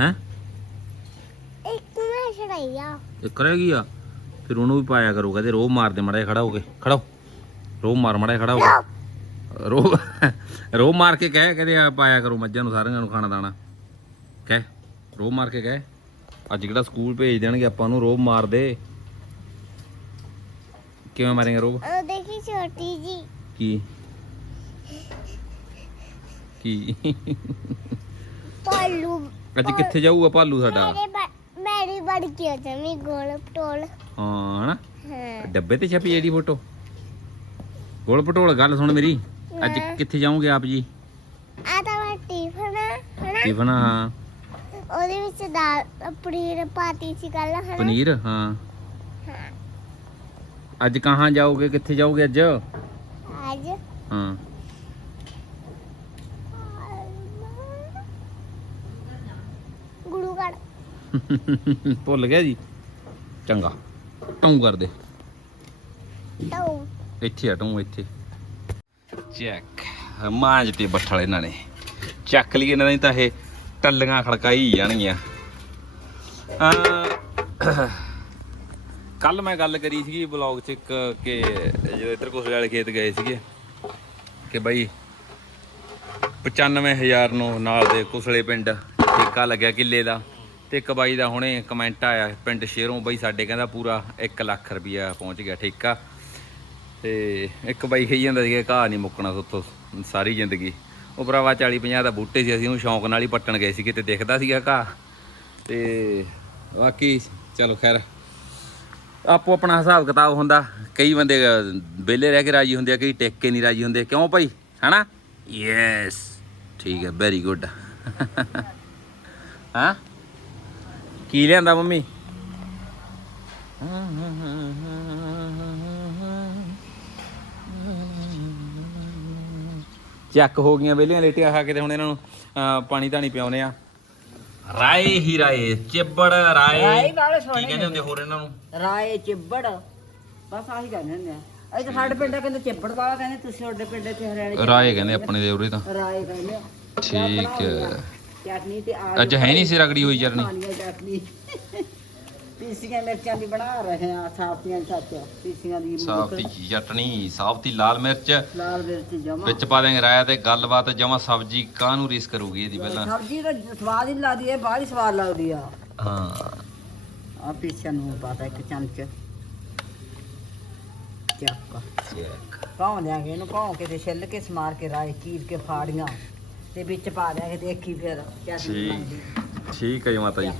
ਹੈ? ਇੱਕ ਮੈਂ ਛੜਾਈਆ ਇੱਕ ਰਹਿ ਗਈ ਆ। ਫਿਰ ਉਹਨੂੰ ਵੀ ਪਾਇਆ ਕਰੋ ਕਹਦੇ ਰੋਹ ਮਾਰਦੇ ਮੜਾ ਖੜਾ ਹੋ ਕੇ। ਖੜਾ। ਹੋ ਰੋਹ ਮਾਰ ਮੜਾ ਖੜਾ ਹੋ ਕੇ। ਰੋਹ ਰੋਹ ਮਾਰ ਕੇ ਕਹਿ ਕਹਦੇ ਆ ਪਾਇਆ ਕਰੋ ਮੱਝਾਂ ਨੂੰ ਸਾਰਿਆਂ ਨੂੰ ਖਾਣਾ ਦਾਣਾ। ਕਹਿ ਰੋਹ ਮਾਰ ਕੇ ਕਹਿ। ਅੱਜ ਕਿਹੜਾ ਸਕੂਲ ਭੇਜ ਦੇਣਗੇ ਆਪਾਂ ਨੂੰ ਰੋਹ ਮਾਰ ਦੇ। ਕਿਵੇਂ ਮਾਰੇਂਗੇ ਰੋਹ? ਉਹ ਦੇਖੀ ਛੋਟੀ ਜੀ। ਕੀ? ਕੀ? ਪਾਲੂ ਅੱਜ ਕਿੱਥੇ ਜਾਊਗਾ ਭਾਲੂ ਸਾਡਾ? ਮੇਰੇ ਬ- ਮੇਰੀ ਬੜ ਗਿਆ ਜਮੀ ਗੋਲ ਪਟੋਲ। ਹਾਂ ਹਨਾ? ਹਾਂ। ਡੱਬੇ ਤੇ ਛਪੀ ਜਿਹੜੀ ਫੋਟੋ। ਗੋਲ ਪਟੋਲ ਗੱਲ ਸੁਣ ਮੇਰੀ। ਅੱਜ ਹਾਂ। ਕਿੱਥੇ ਜਾਓਗੇ ਆਪ ਜੀ? ਆ ਤਾਂ ਮੈਂ ਟਿਫਨ ਆ, ਹਨਾ? ਟਿਫਨ ਹਾਂ। ਉਹਦੇ ਵਿੱਚ ਦਾਲ ਪਨੀਰ ਪਾਤੀ ਸੀ ਕੱਲ ਹਨਾ? ਪਨੀਰ ਹਾਂ। ਹਾਂ। ਅੱਜ ਕਹਾਂ ਜਾਓਗੇ ਕਿੱਥੇ ਜਾਓਗੇ ਅੱਜ? ਅੱਜ। ਹਾਂ ਗੁਰੂ ਘਰ ਭੁੱਲ ਗਿਆ ਜੀ। ਚੰਗਾ। ਟੂੰ ਕਰ ਦੇ। ਤਉ ਇੱਥੇ ਆ ਟੂੰ ਇੱਥੇ। ਚੈੱਕ। ਮਾਂਜ ਤੇ ਬੱਠਲ ਇਹਨਾਂ ਨੇ। ਚੱਕ ਲਈ ਇਹਨਾਂ ਦੀ ਤਾਂ ਇਹ ਟੱਲੀਆਂ ਖੜਕਾਈ ਜਾਣਗੀਆਂ। ਕੱਲ ਮੈਂ ਗੱਲ ਕਰੀ ਸੀਗੀ ਬਲੌਗ 'ਚ ਇੱਕ ਕਿ ਜਦੋਂ ਇੱਧਰ ਕੋਸਲੇ ਵਾਲੇ ਖੇਤ ਗਏ ਸੀਗੇ ਕਿ ਬਈ 95000 ਨੂੰ ਨਾਲ ਦੇ ਕੁਸਲੇ ਪਿੰਡ ਠੇਕਾ ਲੱਗਿਆ ਕਿੱਲੇ ਦਾ। ਤੇ ਇੱਕ ਬਾਈ ਦਾ ਹੁਣੇ ਕਮੈਂਟ ਆਇਆ ਪਿੰਡ ਸ਼ੇਰੋਂ ਬਈ ਸਾਡੇ ਕਹਿੰਦਾ ਪੂਰਾ 1 ਲੱਖ ਰੁਪਿਆ ਪਹੁੰਚ ਗਿਆ ਠੇਕਾ ਤੇ ਇੱਕ ਬਾਈ ਕਹੀ ਜਾਂਦਾ ਸੀ ਘਾਹ ਨਹੀਂ ਮੁੱਕਣਾ ਸੁੱਤੋਂ ਸਾਰੀ ਜ਼ਿੰਦਗੀ। ਉਹ ਭਰਾਵਾ 40 50 ਦਾ ਬੂਟੇ ਸੀ ਅਸੀਂ ਉਹ ਸ਼ੌਂਕ ਨਾਲ ਹੀ ਪੱਟਣ ਗਏ ਸੀ ਕਿਤੇ ਦਿਖਦਾ ਸੀਗਾ ਘਾਹ। ਤੇ ਬਾਕੀ ਚਲੋ ਖੈਰ ਆਪੋ ਆਪਣਾ ਹਿਸਾਬ ਕਿਤਾਬ ਹੁੰਦਾ। ਕਈ ਬੰਦੇ ਅਹ, ਵਿਹਲੇ ਰਹਿ ਕੇ ਰਾਜੀ ਹੁੰਦੇ ਆ ਕਈ ਟਿਕ ਕੇ ਨਹੀਂ ਰਾਜੀ ਹੁੰਦੇ। ਕਿਉਂ ਭਾਈ? ਹਨਾ? ਯੈਸ ਠੀਕ ਹੈ ਵੈਰੀ ਗੁੱਡ ਹਾਂ? ਕੀ ਲਿਆਂਦਾ ਮੰਮੀ? ਚੱਕ ਹੋ ਗਈਆਂ ਵਿਹਲੀਆਂ ਲੇਟੀਆਂ ਖਾ ਕੇ ਤੇ ਹੁਣ ਇਹਨਾਂ ਨੂੰ ਪਾਣੀ ਧਾਣੀ ਪਿਆਉਨੇ ਆ। ਰਾਏ ਹੀ ਰਾਏ ਚਿੱਬੜ ਰਾਏ। ਰਾਏ ਵਾਲੇ ਕੀ ਕਹਿੰਦੇ ਹੁੰਦੇ ਹੋਰ ਇਹਨਾਂ ਨੂੰ? ਰਾਏ ਚਿੱਬੜ ਬਸ ਆਹੀ ਕਹਿੰਦੇ ਹੁੰਦੇ ਆ। ਤਾਂ ਸਾਡੇ ਪਿੰਡ ਕਹਿੰਦੇ ਚਿੱਬੜ ਵਾਲਾ ਕਹਿੰਦੇ ਤੁਸੀਂ ਤੁਹਾਡੇ ਪਿੰਡ ਤੇ ਹਰਿਆਣੇ ਰਾਏ ਕਹਿੰਦੇ ਆਪਣੇ ਦੇ ਉਰੇ ਤਾਂ। ਰਾਏ ਕਹਿੰਦੇ। ਠੀਕ ਹੈ। ਚਟਨੀ ਤੇ ਆ ਅੱਜ ਹੈ ਨਹੀਂ ਸੀ ਰਗੜੀ ਹੋਈ ਚਟਨੀ? ਪੀਸੀਆਂ ਮਿਰਚਾਂ ਦੀ ਬਣਾ ਰਹੇ ਆ ਸਾਫਤੀਆਂ ਸੱਚ ਪੀਸੀਆਂ ਦੀ ਸਾਫਤੀ ਚਟਣੀ ਸਾਫਤੀ ਲਾਲ ਮਿਰਚ। ਲਾਲ ਮਿਰਚ ਜਮਾ। ਵਿੱਚ ਪਾ ਦੇਂਗੇ ਰਾਇਆ ਤੇ ਗੱਲਬਾਤ ਜਮਾ ਸਬਜੀ ਕਾਹਨੂੰ ਰੀਸ ਕਰੂਗੀ ਇਹਦੀ ਪਹਿਲਾਂ? ਸਬਜ਼ੀ ਤਾਂ ਸਵਾਦ ਹੀ ਲੱਗਦੀ ਇਹ ਬਾਹਲੀ ਸਵਾਦ ਲੱਗਦੀ ਆ। ਹਾਂ। ਆ ਪੀਸੀਆਂ ਨੂੰ ਪਾਤਾ ਇੱਕ ਚਮਚ। ਚੱਕ। ਪਾਉਂ ਇਹਨੂੰ ਪਾਉਂ ਕੇ ਤੇ ਛਿੱਲ ਕੇ ਸਮਾਰ ਕੇ ਚੀਰ ਕੇ ਫਾੜੀਆਂ। ਤੇ ਵਿੱਚ ਪਾ ਦਿਆਂਗੇ ਦੇਖੀ ਫਿਰ ਚਟਨੀ ਠੀਕ। ਬਣਦੀ। ਠੀਕ ਹੈ ਜੀ ਮਾਤਾ ਜੀ।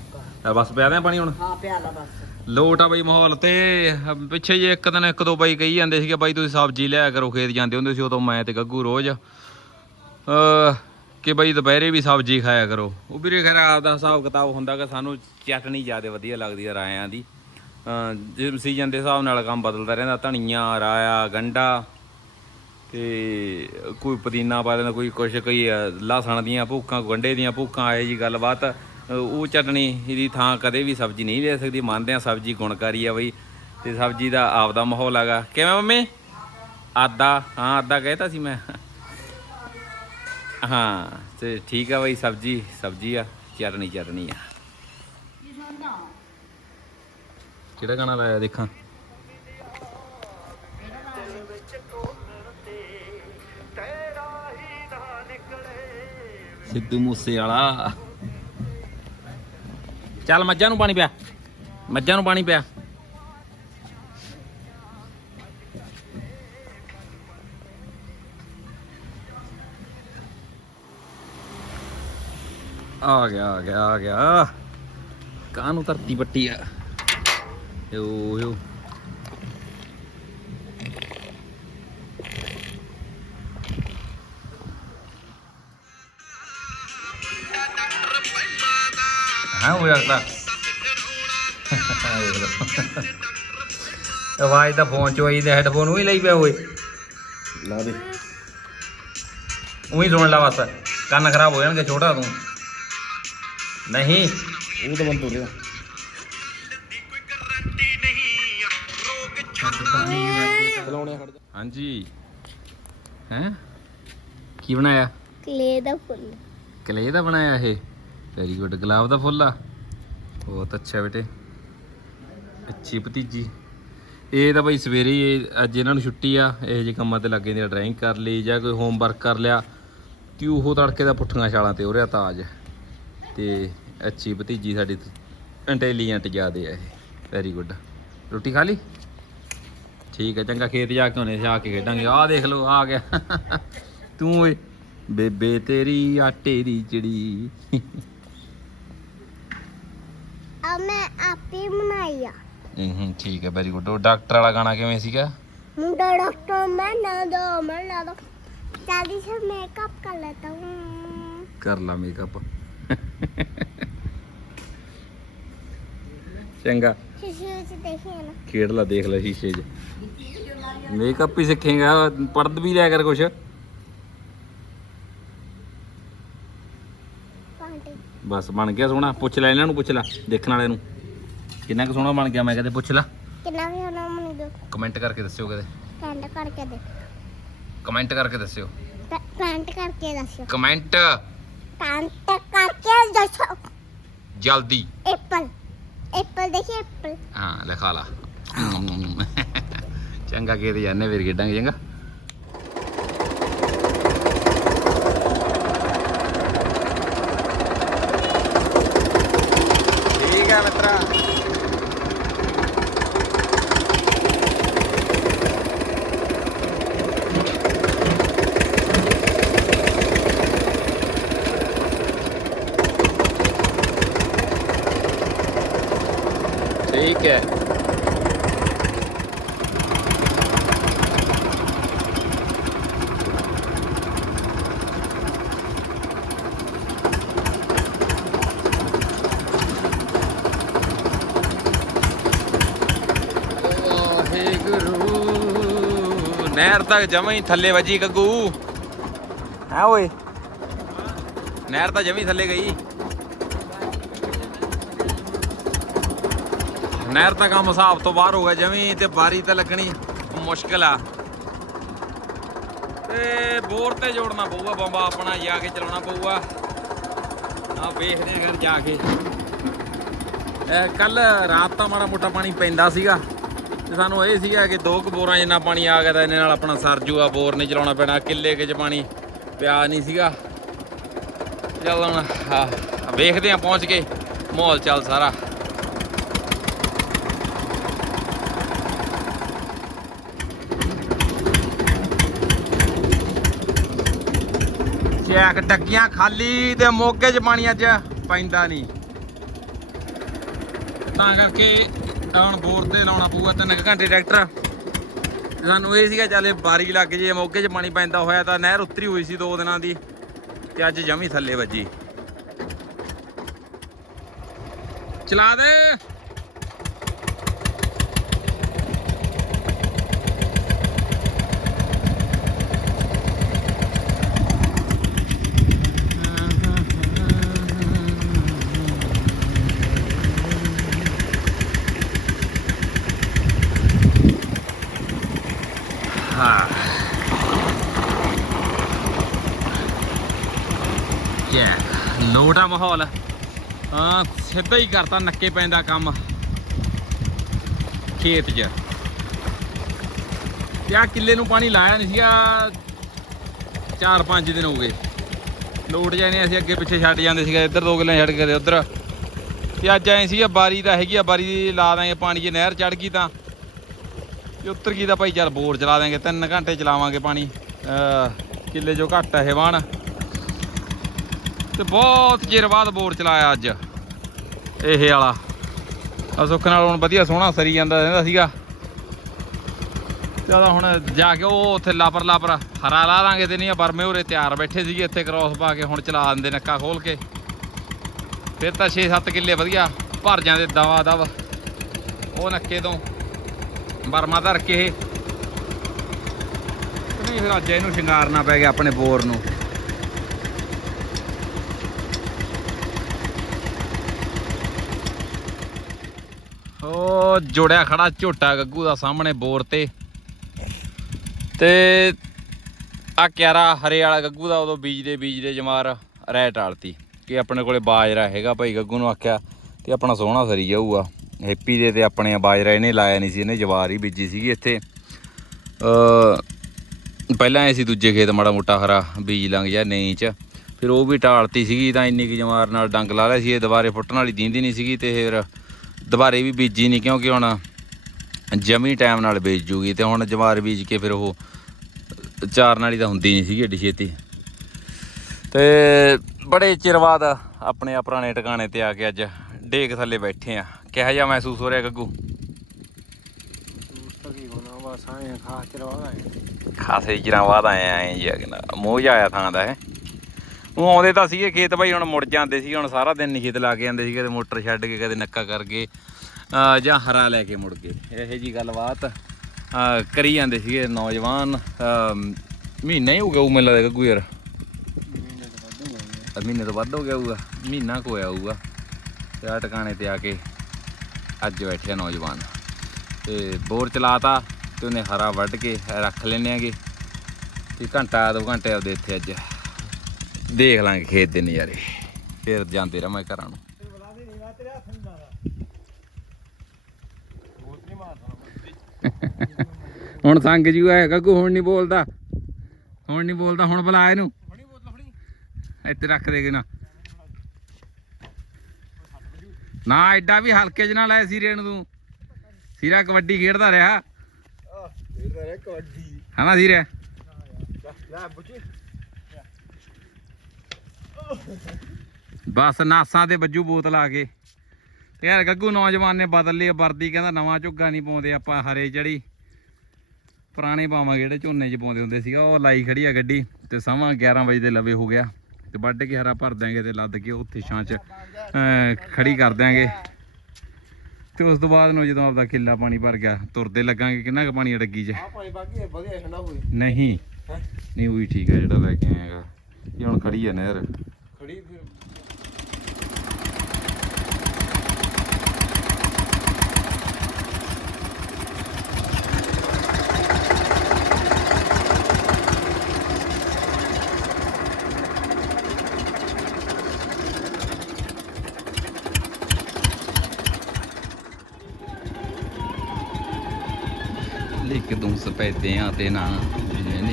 ਆ ਬਸ ਪਿਆ ਦਿਆਂ ਪਾਣੀ ਹੁਣ? ਹਾਂ ਪਿਆਲਾ ਬਸ। ਲੋਟ ਆ ਬਈ ਮਾਹੌਲ ਤੇ। ਅਹ ਪਿੱਛੇ ਜੇ ਇੱਕ ਦਿਨ ਇੱਕ ਦੋ ਬਾਈ ਕਹੀ ਜਾਂਦੇ ਸੀਗੇ ਬਾਈ ਤੁਸੀਂ ਸਬਜ਼ੀ ਲਿਆ ਕਰੋ ਖੇਤ ਜਾਂਦੇ ਹੁੰਦੇ ਸੀ ਉਦੋਂ ਮੈਂ ਤੇ ਗੱਗੂ ਰੋਜ਼। ਅ ਕਿ ਬਾਈ ਦੁਪਹਿਰੇ ਵੀ ਸਬਜ਼ੀ ਖਾਇਆ ਕਰੋ। ਉਹ ਵੀਰੇ ਖੈਰ ਆਪਦਾ ਹਿਸਾਬ ਕਿਤਾਬ ਹੁੰਦਾ ਕਿ ਸਾਨੂੰ ਚਟਣੀ ਜ਼ਿਆਦਾ ਵਧੀਆ ਲੱਗਦੀ ਆ ਰਾਇਆਂ ਦੀ। ਅ ਜੇ ਸੀਜ਼ਨ ਦੇ ਹਿਸਾਬ ਨਾਲ ਕੰਮ ਬਦਲਦਾ ਰਹਿੰਦਾ ਧਨੀਆ ਰਾਇਆ ਗੰਡਾ ਤੇ ਕੋਈ ਪੁਦੀਨਾ ਪਾ ਦਿੰਦਾ ਕੋਈ ਕੁਛ ਕੋਈ ਲਸਣ ਦੀਆਂ ਭੂਕਾਂ ਗੰਡੇ ਦੀਆਂ ਭੂਕਾਂ ਇਹ ਜੀ ਗੱਲਬਾਤ ਉਹ ਚਟਣੀ ਇਹਦੀ ਥਾਂ ਕਦੇ ਵੀ ਸਬਜ਼ੀ ਨਹੀਂ ਲੈ ਸਕਦੀ ਮੰਨਦੇ ਆ ਸਬਜ਼ੀ ਗੁਣਕਾਰੀ ਆ ਬਈ ਤੇ ਸਬਜ਼ੀ ਦਾ ਆਪਦਾ ਮਾਹੌਲ ਹੈਗਾ। ਕਿਵੇਂ ਮੰਮੀ? ਆਦਾ ਹਾਂ ਆਦਾ ਕਹਿਤਾ ਸੀ ਮੈਂ। ਹਾਂ ਤੇ ਠੀਕ ਆ ਬਈ ਸਬਜ਼ੀ ਸਬਜ਼ੀ ਆ ਚਟਣੀ ਚਟਣੀ ਆ। ਕਿਹੜਾ ਗਾਣਾ ਲਾਇਆ ਦੇਖਾਂ। ਸਿੱਧੂ ਮੂਸੇ ਵਾਲਾ ਚੱਲ ਮੱਝਾਂ ਨੂੰ ਪਾਣੀ ਪਿਆ। ਮੱਝਾਂ ਨੂੰ ਪਾਣੀ ਪਿਆ। ਆ ਗਿਆ ਆ ਗਿਆ ਆ ਗਿਆ। ਕਾਹਨੂੰ ਧਰਤੀ ਪੱਟੀ ਆ? ਯੋ ਯੋ ਹਾਂ ਹੋ ਜਾਂਦਾ ਆਵਾਜ਼ ਤਾਂ ਫੋਨ ਚੋਂ ਆਈ ਤੇ ਹੈੱਡਫੋਨ ਉਹੀ ਲਈ ਪਿਆ ਓਏ ਲਾ ਦੇ। ਉਹੀ ਸੁਣ ਲਾ ਬਸ ਕੰਨ ਖਰਾਬ ਹੋ ਜਾਣਗੇ ਛੋਟਾ ਤੂੰ। ਨਹੀਂ। ਉਹ ਤਾਂ ਬੰਦ ਹੋ ਗਿਆ। ਹਾਂਜੀ। ਹੈ? ਕੀ ਬਣਾਇਆ? ਕਲੇ ਦਾ ਫੁੱਲ। ਕਲੇ ਦਾ ਬਣਾਇਆ ਇਹ? ਵੈਰੀ ਗੁੱਡ ਗੁਲਾਬ ਦਾ ਫੁੱਲ ਆ ਬਹੁਤ ਅੱਛਾ ਬੇਟੇ ਅੱਛੀ ਭਤੀਜੀ ਇਹ ਤਾਂ ਬਈ ਸਵੇਰੇ ਹੀ ਅੱਜ ਇਹਨਾਂ ਨੂੰ ਛੁੱਟੀ ਆ, ਇਹ ਜੇ ਕੰਮਾਂ ਤੇ ਲੱਗੇ ਨੇ ਡਰਾਇੰਗ ਕਰ ਲਈ ਜਾਂ ਕੋਈ ਹੋਮਵਰਕ ਕਰ ਲਿਆ, ਤੇ ਉਹ ਤੜਕੇ ਦਾ ਪੁੱਠੀਆਂ ਛਾਲਾਂ ਤੇ ਉਰਿਆ ਤਾਜ। ਤੇ ਅੱਛੀ ਭਤੀਜੀ ਸਾਡੀ ਇੰਟੈਲੀਜੈਂਟ ਜਿਆਦੇ ਆ ਇਹ। ਵੈਰੀ ਗੁੱਡ ਰੋਟੀ ਖਾ ਲਈ? ਠੀਕ ਹੈ ਚੰਗਾ ਖੇਤ ਜਾ ਕੇ ਹੁਣੇ ਜਾ ਕੇ ਖੇਡਾਂਗੇ। ਆਹ ਦੇਖ ਲਓ, ਆ ਗਿਆ। ਤੂੰ ਓਏ, ਬੇਬੇ ਤੇਰੀ ਆਟੇ ਦੀ ਚਿੜੀ। ਆ ਮੈਂ ਆਪੇ ਬਣਾਈ ਆ। ਹੂੰ ਠੀਕ ਹੈ ਵੈਰੀ ਗੁੱਡ ਉਹ ਡਾਕਟਰ ਵਾਲਾ ਗਾਣਾ ਕਿਵੇਂ ਸੀਗਾ? ਮੁੰਡਾ ਡਾਕਟਰ ਮੈਂ ਨਾ ਦੋ ਮੈਂ ਲਾ ਦੋ ਚਾਲੀ ਸੇ ਮੇਕਅਪ ਕਰ ਲੈਤਾ ਹੂੰ। ਕਰ ਲਾ ਮੇਕਅਪ ਚੰਗਾ। ਖੇਡ ਲਾ ਦੇਖ ਲੈ ਸ਼ੀਸ਼ੇ 'ਚ। ਮੇਕਅਪ ਹੀ ਸਿੱਖੇਗਾ ਪੜਦ ਵੀ ਲਿਆ ਕਰ ਕੁਛ। ਬਸ ਬਣ ਗਿਆ ਸੋਹਣਾ। ਪੁੱਛ ਲੈ ਇਹਨਾਂ ਨੂੰ ਪੁੱਛ ਲੈ ਦੇਖਣ ਵਾਲਿਆਂ ਨੂੰ। ਕਿੰਨਾ ਕੁ ਸੋਹਣਾ ਬਣ ਗਿਆ ਮੈਂ ਕਹਿੰਦੇ ਪੁੱਛ ਲੈ। ਕਿੰਨਾ ਵੀ ਉਹਨਾਂ ਨੂੰ ਦੋ ਕਮੈਂਟ ਕਰਕੇ ਦੱਸਿਓ ਕਦੇ ਕਮੈਂਟ ਕਰਕੇ ਦੇ। ਕਮੈਂਟ ਕਰਕੇ ਦੱਸਿਓ। ਕਮੈਂਟ ਕਰਕੇ ਦੱਸਿਓ। ਕਮੈਂਟ। ਕਮੈਂਟ ਕਰਕੇ ਦੱਸੋ। ਜਲਦੀ। ਐਪਲ ਐਪਲ ਦੇਖੀ ਐਪਲ ਹਾਂ ਲਿਖਾ ਲਾ। ਚੰਗਾ ਕਿਹਦੇ ਜਾਣੇ ਵੀਰ ਖੇਡਾਂਗੇ ਚੰਗਾ। ਠੀਕ ਹੈ ਵਾਹਿਗੁਰੂ ਨਹਿਰ ਤੱਕ ਜਮਾਂ ਹੀ ਥੱਲੇ ਵੱਜੀ ਗੱਗੂ ਹੈ ਓਏ ਨਹਿਰ ਤਾਂ ਨਹਿਰ ਤਾਂ ਕੰਮ ਹਿਸਾਬ ਤੋਂ ਬਾਹਰ ਹੋ ਗਿਆ ਜਿਵੇਂ ਤੇ ਬਾਰੀ ਤਾਂ ਲੱਗਣੀ ਮੁਸ਼ਕਲ ਆ। ਤੇ ਬੋਰ ਤੇ ਜੋੜਨਾ ਪਊਗਾ, ਬੰਬਾ ਆਪਣਾ ਜਾ ਕੇ ਚਲਾਉਣਾ ਪਊਗਾ। ਆ ਵੇਖਦੇ ਆ ਘਰ ਜਾ ਕੇ। ਕੱਲ ਰਾਤ ਤਾਂ ਮਾੜਾ ਮੋਟਾ ਪਾਣੀ ਪੈਂਦਾ ਸੀਗਾ। ਤੇ ਸਾਨੂੰ ਇਹ ਸੀਗਾ ਕਿ ਦੋ ਕੁ ਬੋਰਾਂ ਜਿੰਨਾ ਪਾਣੀ ਆ ਗਿਆ ਤਾਂ ਇਹਨੇ ਨਾਲ ਆਪਣਾ ਸਰਜੂ ਆ ਬੋਰ ਨਹੀਂ ਚਲਾਉਣਾ ਪੈਣਾ। ਕਿੱਲੇ ਕੇ ਚ ਪਾਣੀ ਪਿਆ ਨਹੀਂ ਸੀਗਾ। ਚੱਲ ਹੁਣ ਵੇਖਦੇ ਆ ਪਹੁੰਚ ਕੇ, ਮਾਹੌਲ ਚੱਲ ਸਾਰਾ। ਚੈਕ ਡੱਗੀਆਂ ਖਾਲੀ ਤੇ ਮੋਗੇ 'ਚ ਪਾਣੀ ਅੱਜ ਪੈਂਦਾ ਨਹੀਂ। ਤਾਂ ਕਰਕੇ ਹੁਣ ਬੋਰ ਤੇ ਲਾਉਣਾ ਪਊਗਾ ਤਿੰਨ ਕੁ ਘੰਟੇ ਟਰੈਕਟਰ। ਸਾਨੂੰ ਇਹ ਸੀਗਾ ਚੱਲ ਬਾਰੀ ਲੱਗ ਜੇ, ਮੋਗੇ 'ਚ ਪਾਣੀ ਪੈਂਦਾ ਹੋਇਆ ਤਾਂ ਨਹਿਰ ਉਤਰੀ ਹੋਈ ਸੀ ਦੋ ਦਿਨਾਂ ਦੀ ਤੇ ਅੱਜ ਜਮੀ ਥੱਲੇ ਵੱਜੀ। ਚਲਾ ਦੇ ਹਾਂ ਯਾ ਲੋਟਾ ਮਾਹੌਲ। ਹਾਂ, ਸਿੱਧਾ ਹੀ ਕਰਤਾ, ਨੱਕੇ ਪੈਂਦਾ ਕੰਮ। ਖੇਤ 'ਚ। ਤੇ ਆਹ ਕਿੱਲੇ ਨੂੰ ਪਾਣੀ ਲਾਇਆ ਨਹੀਂ ਸੀਗਾ 4-5 ਦਿਨ ਹੋ ਗਏ। ਲੋਟ ਜਾਣੇ ਅਸੀਂ ਅੱਗੇ ਪਿੱਛੇ ਛੱਡ ਜਾਂਦੇ ਸੀਗਾ, ਇੱਧਰ ਦੋ ਕਿੱਲੇ ਛੱਡ ਕੇ ਤੇ ਉੱਧਰ। ਤੇ ਅੱਜ ਐ ਸੀਗਾ, ਬਾਰੀ ਤਾਂ ਹੈਗੀ ਆ, ਬਾਰੀ ਲਾ ਦਾਂਗੇ ਪਾਣੀ, ਜੇ ਨਹਿਰ ਚੜ ਗਈ ਤਾਂ। ਤੇ ਉੱਤਰ ਗਈ ਤਾਂ ਭਾਈ ਚੱਲ ਬੋਰ ਚਲਾ ਦਾਂਗੇ 3 ਘੰਟੇ ਚਲਾਵਾਂਗੇ ਪਾਣੀ। ਅਹ ਕਿੱਲੇ ਜੋ ਘੱਟ ਹੈ ਇਹ ਤੇ ਬਹੁਤ ਚਿਰ ਬਾਅਦ ਬੋਰ ਚਲਾਇਆ ਅੱਜ। ਇਹ ਵਾਲਾ। ਆ ਸੁੱਖ ਨਾਲ ਹੁਣ ਵਧੀਆ ਸੋਹਣਾ ਸਰੀ ਜਾਂਦਾ ਰਹਿੰਦਾ ਸੀਗਾ। ਜ਼ਿਆਦਾ ਹੁਣ ਜਾ ਕੇ ਉਹ ਉੱਥੇ ਲਾਪਰ ਲਾਪਰ ਹਰਾ ਲਾ ਲਾਂਗੇ ਤੇ ਨਹੀਂ ਬਰਮੇ ਉਰੇ ਤਿਆਰ ਬੈਠੇ ਸੀਗੇ, ਇੱਥੇ ਕ੍ਰੋਸ ਪਾ ਕੇ ਹੁਣ ਚਲਾ ਦਿੰਦੇ ਨੱਕਾ ਖੋਲ ਕੇ। ਫਿਰ ਤਾਂ 6-7 ਕਿੱਲੇ ਵਧੀਆ ਭਰ ਜਾਂਦੇ ਦਵਾ ਦਵ। ਉਹ ਨੱਕੇ ਤੋਂ ਬਰਮਾ ਧਰ ਕੇ ਇਹ। ਨਹੀਂ, ਫਿਰ ਅੱਜ ਇਹਨੂੰ ਸ਼ਿੰਗਾਰਨਾ ਪੈ ਗਿਆ ਆਪਣੇ ਬੋਰ ਨੂੰ। ਉਹ ਜੋੜਿਆ ਖੜਾ ਝੋਟਾ ਗੱਗੂ ਦਾ ਸਾਹਮਣੇ ਬੋਰ ਤੇ। ਤੇ ਆ ਕਿਆਰਾ ਹਰੇ ਵਾਲਾ ਗੱਗੂ ਦਾ ਉਦੋਂ ਬੀਜਦੇ ਬੀਜਦੇ ਜਮਾਰ ਰਹਿ ਟਾਲਤੀ ਕਿ ਆਪਣੇ ਕੋਲੇ ਬਾਜਰਾ ਹੈਗਾ ਭਾਈ, ਗੱਗੂ ਨੂੰ ਆਖਿਆ ਤੇ ਆਪਣਾ ਸੋਹਣਾ ਸਰੀ ਜਾਊਗਾ। ਹੈਪੀ ਦੇ ਤੇ ਆਪਣੇ ਬਾਜਰਾ, ਇਹਨੇ ਲਾਇਆ ਨਹੀਂ ਸੀ, ਇਹਨੇ ਜਵਾਰ ਹੀ ਬੀਜੀ ਸੀਗੀ ਇੱਥੇ। ਅ ਪਹਿਲਾਂ ਐ ਸੀ ਦੂਜੇ ਖੇਤ ਮਾੜਾ ਮੋਟਾ ਹਰਾ ਬੀਜ ਲੰਘ ਜਾ ਨਹੀਂ ਚ। ਫਿਰ ਉਹ ਵੀ ਟਾਲਤੀ ਸੀਗੀ, ਤਾਂ ਇੰਨੀ ਕੁ ਜਮਾਰ ਨਾਲ ਡੰਗ ਲਾ ਲਿਆ ਸੀ, ਇਹ ਦੁਬਾਰੇ ਫੁੱਟਣ ਵਾਲੀ ਦੀਂਦੀ ਨਹੀਂ ਸੀਗੀ ਤੇ ਫਿਰ ਦੁਬਾਰੇ ਵੀ ਬੀਜੀ ਨਹੀਂ ਕਿਉਂਕਿ ਹੁਣ ਜਮੀ ਟਾਈਮ ਨਾਲ ਬੀਜ ਜੂਗੀ ਤੇ ਹੁਣ ਜਵਾਰ ਬੀਜ ਕੇ ਫਿਰ ਉਹ ਚਾਰਨ ਵਾਲੀ ਤਾਂ ਹੁੰਦੀ ਨਹੀਂ ਸੀਗੀ ਏਡੀ ਛੇਤੀ। ਤੇ ਬੜੇ ਚਿਰ ਬਾਅਦ ਆਪਣੇ ਆ ਪੁਰਾਣੇ ਟਿਕਾਣੇ ਤੇ ਆ ਕੇ ਅੱਜ ਡੇਕ ਥੱਲੇ ਬੈਠੇ ਆ। ਕਿਹੋ ਜਿਹਾ ਮਹਿਸੂਸ ਹੋ ਰਿਹਾ ਗੱਗੂ? ਖਾਸ ਚਿਰਾਂ ਬਾਅਦ ਆਏ ਆਏ ਜੀ ਅਗਨਾ ਮੋਹ ਆਇਆ ਥਾਂ ਦਾ ਹੈ ਉਹ ਆਉਂਦੇ ਤਾਂ ਸੀਗੇ ਖੇਤ ਭਾਈ ਹੁਣ ਮੁੜ ਜਾਂਦੇ ਸੀ ਹੁਣ ਸਾਰਾ ਦਿਨ ਨਹੀਂ ਖੇਤ ਲਾ ਕੇ ਜਾਂਦੇ ਸੀ ਕਦੇ ਮੋਟਰ ਛੱਡ ਕੇ ਕਦੇ ਨੱਕਾ ਕਰਕੇ ਜਾਂ ਹਰਾ ਲੈ ਕੇ ਮੁੜ ਗਏ। ਇਹੋ ਜੀ ਗੱਲਬਾਤ ਕਰੀ ਜਾਂਦੇ ਸੀਗੇ ਨੌਜਵਾਨ ਮਹੀਨਾ ਹੀ ਹੋ ਗਿਆ ਉਹ ਮੈਨੂੰ ਲੱਗਦਾ ਗੱਗੂ ਯਾਰ। ਮਹੀਨੇ ਤੋਂ ਵੱਧ ਹੋ ਗਿਆ ਹੋਊਗਾ ਮਹੀਨਾ ਕੋ ਹੋਇਆ ਹੋਊਗਾ। ਤੇ ਆ ਟਿਕਾਣੇ ਤੇ ਆ ਕੇ ਅੱਜ ਬੈਠਿਆ ਨੌਜਵਾਨ। ਤੇ ਬੋਰ ਚਲਾਤਾ ਤੇ ਉਹਨੇ ਹਰਾ ਵੱਢ ਕੇ ਰੱਖ ਲੈਣੇ ਆਗੇ ਤੇ ਘੰਟਾ ਦੋ ਘੰਟੇ ਆਪਦੇ ਇੱਥੇ ਅੱਜ। ਦੇਖ ਲਾਂਗੇ ਖੇਤ ਦੇ ਨਜ਼ਾਰੇ। ਫਿਰ ਜਾਂਦੇ ਰਹਾਂ ਘਰਾਂ ਨੂੰ। ਹੁਣ ਸੰਗ ਜੀ ਆਇਆ ਗੱਗੂ ਹੁਣ ਨਹੀਂ ਬੋਲਦਾ। ਹੁਣ ਨਹੀਂ ਬੋਲਦਾ ਹੁਣ ਬੁਲਾ ਇਹਨੂੰ। ਇੱਥੇ ਰੱਖ ਦੇ ਨਾ ਨਾ ਐਡਾ ਵੀ ਹਲਕੇ ਚ ਨਾ ਲਾਇਆ ਸੀਰੇ ਨੂੰ ਤੂੰ। ਸੀਰਾ ਕਬੱਡੀ ਖੇਡਦਾ ਰਿਹਾ। ਖੇਡਦਾ ਰਿਹਾ ਕਬੱਡੀ। ਹਨਾ ਸੀਰੇ? ਲੈ ਬੁੱਚੀ ਬਸ ਨਾਸਾਂ ਤੇ ਵੱਜੂ ਬੋਤਲ ਆ ਕੇ। ਤੇ ਯਾਰ ਗੱਗੂ ਨੌਜਵਾਨ ਨੇ ਬਦਲ ਲਈ ਵਰਦੀ ਕਹਿੰਦਾ ਨਵਾਂ ਝੁੱਗਾ ਨਹੀਂ ਪਾਉਂਦੇ ਆਪਾਂ ਹਰੇ ਚੜੀ। ਪੁਰਾਣੇ ਪਾਵਾਂਗੇ ਜਿਹੜੇ ਝੋਨੇ 'ਚ ਪਾਉਂਦੇ ਹੁੰਦੇ ਸੀਗਾ ਉਹ ਲਾਈ ਖੜੀ ਆ ਗੱਡੀ ਤੇ ਸਮਾਂ 11 ਵਜੇ ਦੇ ਲਵੇ ਹੋ ਗਿਆ। ਤੇ ਵੱਢ ਕੇ ਹਰਾ ਭਰ ਦਾਂਗੇ ਤੇ ਲੱਦ ਕੇ ਉੱਥੇ ਛਾਂ 'ਚ ਖੜੀ ਕਰ ਦਾਂਗੇ ਤੇ ਉਸ ਤੋਂ ਬਾਅਦ ਨੂੰ ਜਦੋਂ ਆਪਦਾ ਕਿੱਲਾ ਪਾਣੀ ਭਰ ਗਿਆ ਤੁਰਦੇ ਲੱਗਾਂਗੇ ਕਿੰਨਾ ਕੁ ਪਾਣੀ ਡੱਗੀ 'ਚ? ਨਹੀਂ। ਨਹੀਂ ਉਹੀ ਠੀਕ ਆ ਜਿਹੜਾ ਲੈ ਕੇ ਆਏਗਾ ਇਹ ਹੁਣ ਖੜੀ ਆ ਨਹਿਰ। ਖੜੀ ਫਿਰ। ਲਿਖ ਦੂੰ ਸਪੈਦਿਆਂ ਤੇ ਨਾ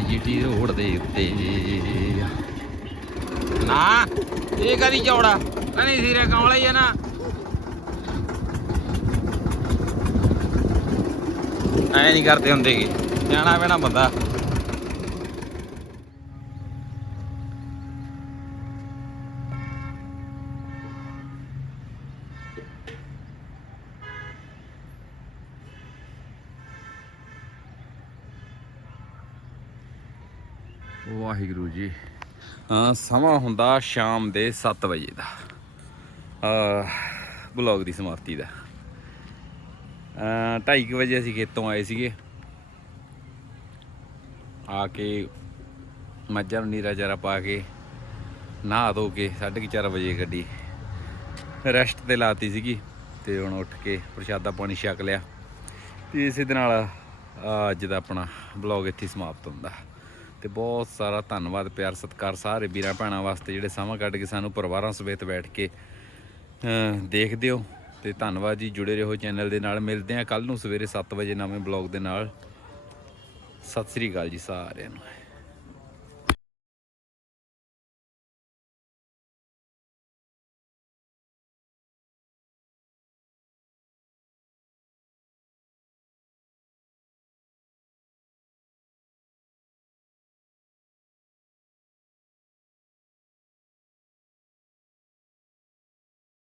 ਜੀਟੀ ਰੋਡ ਦੇ ਉੱਤੇ। ਨਾ ਇਹ ਕਦੀ ਚੌੜਾ? ਕਣੀ ਸਿਰੇ ਕਮਲਾ ਹੀ ਹੈ ਨਾ। ਐ ਨਹੀਂ ਕਰਦੇ ਹੁੰਦੇ ਗੇ। ਜਾਣਾ ਪੈਣਾ ਬੰਦਾ। ਸਮਾਂ ਹੁੰਦਾ ਸ਼ਾਮ ਦੇ 7 ਵਜੇ ਦਾ। ਆ ਬਲੌਗ ਦੀ ਸਮਾਪਤੀ ਦਾ। ਅ 2:30 ਵਜੇ ਅਸੀਂ ਖੇਤੋਂ ਆਏ ਸੀਗੇ। ਆ ਕੇ ਮੱਝਾਂ ਨੂੰ ਨੀਰਾ ਚਾਰਾ ਪਾ ਕੇ, ਨਹਾ ਧੋ ਕੇ 4:30 ਵਜੇ ਗੱਡੀ ਰੈਸਟ ਤੇ ਲਾਤੀ ਸੀਗੀ ਤੇ ਹੁਣ ਉੱਠ ਕੇ ਪ੍ਰਸ਼ਾਦਾ ਪਾਣੀ ਛਕ ਲਿਆ। ਤੇ ਇਸੇ ਦੇ ਨਾਲ ਅੱਜ ਦਾ ਆਪਣਾ ਬਲੌਗ ਇੱਥੇ ਸਮਾਪਤ ਹੁੰਦਾ। ਤੇ ਬਹੁਤ ਸਾਰਾ ਧੰਨਵਾਦ, ਪਿਆਰ, ਸਤਿਕਾਰ ਸਾਰੇ ਵੀਰਾਂ ਭੈਣਾਂ ਵਾਸਤੇ ਜਿਹੜੇ ਸਮਾਂ ਕੱਢ ਕੇ ਸਾਨੂੰ ਪਰਿਵਾਰਾਂ ਸਮੇਤ ਬੈਠ ਕੇ ਦੇਖਦੇ ਹੋ ਤੇ ਧੰਨਵਾਦ ਜੀ, ਜੁੜੇ ਰਹੋ ਚੈਨਲ ਦੇ ਨਾਲ। ਮਿਲਦੇ ਹਾਂ ਕੱਲ ਨੂੰ ਸਵੇਰੇ 7 ਵਜੇ ਨਵੇਂ ਬਲੌਗ ਦੇ ਨਾਲ। ਸਤਿ ਸ੍ਰੀ ਅਕਾਲ ਜੀ ਸਾਰਿਆਂ ਨੂੰ।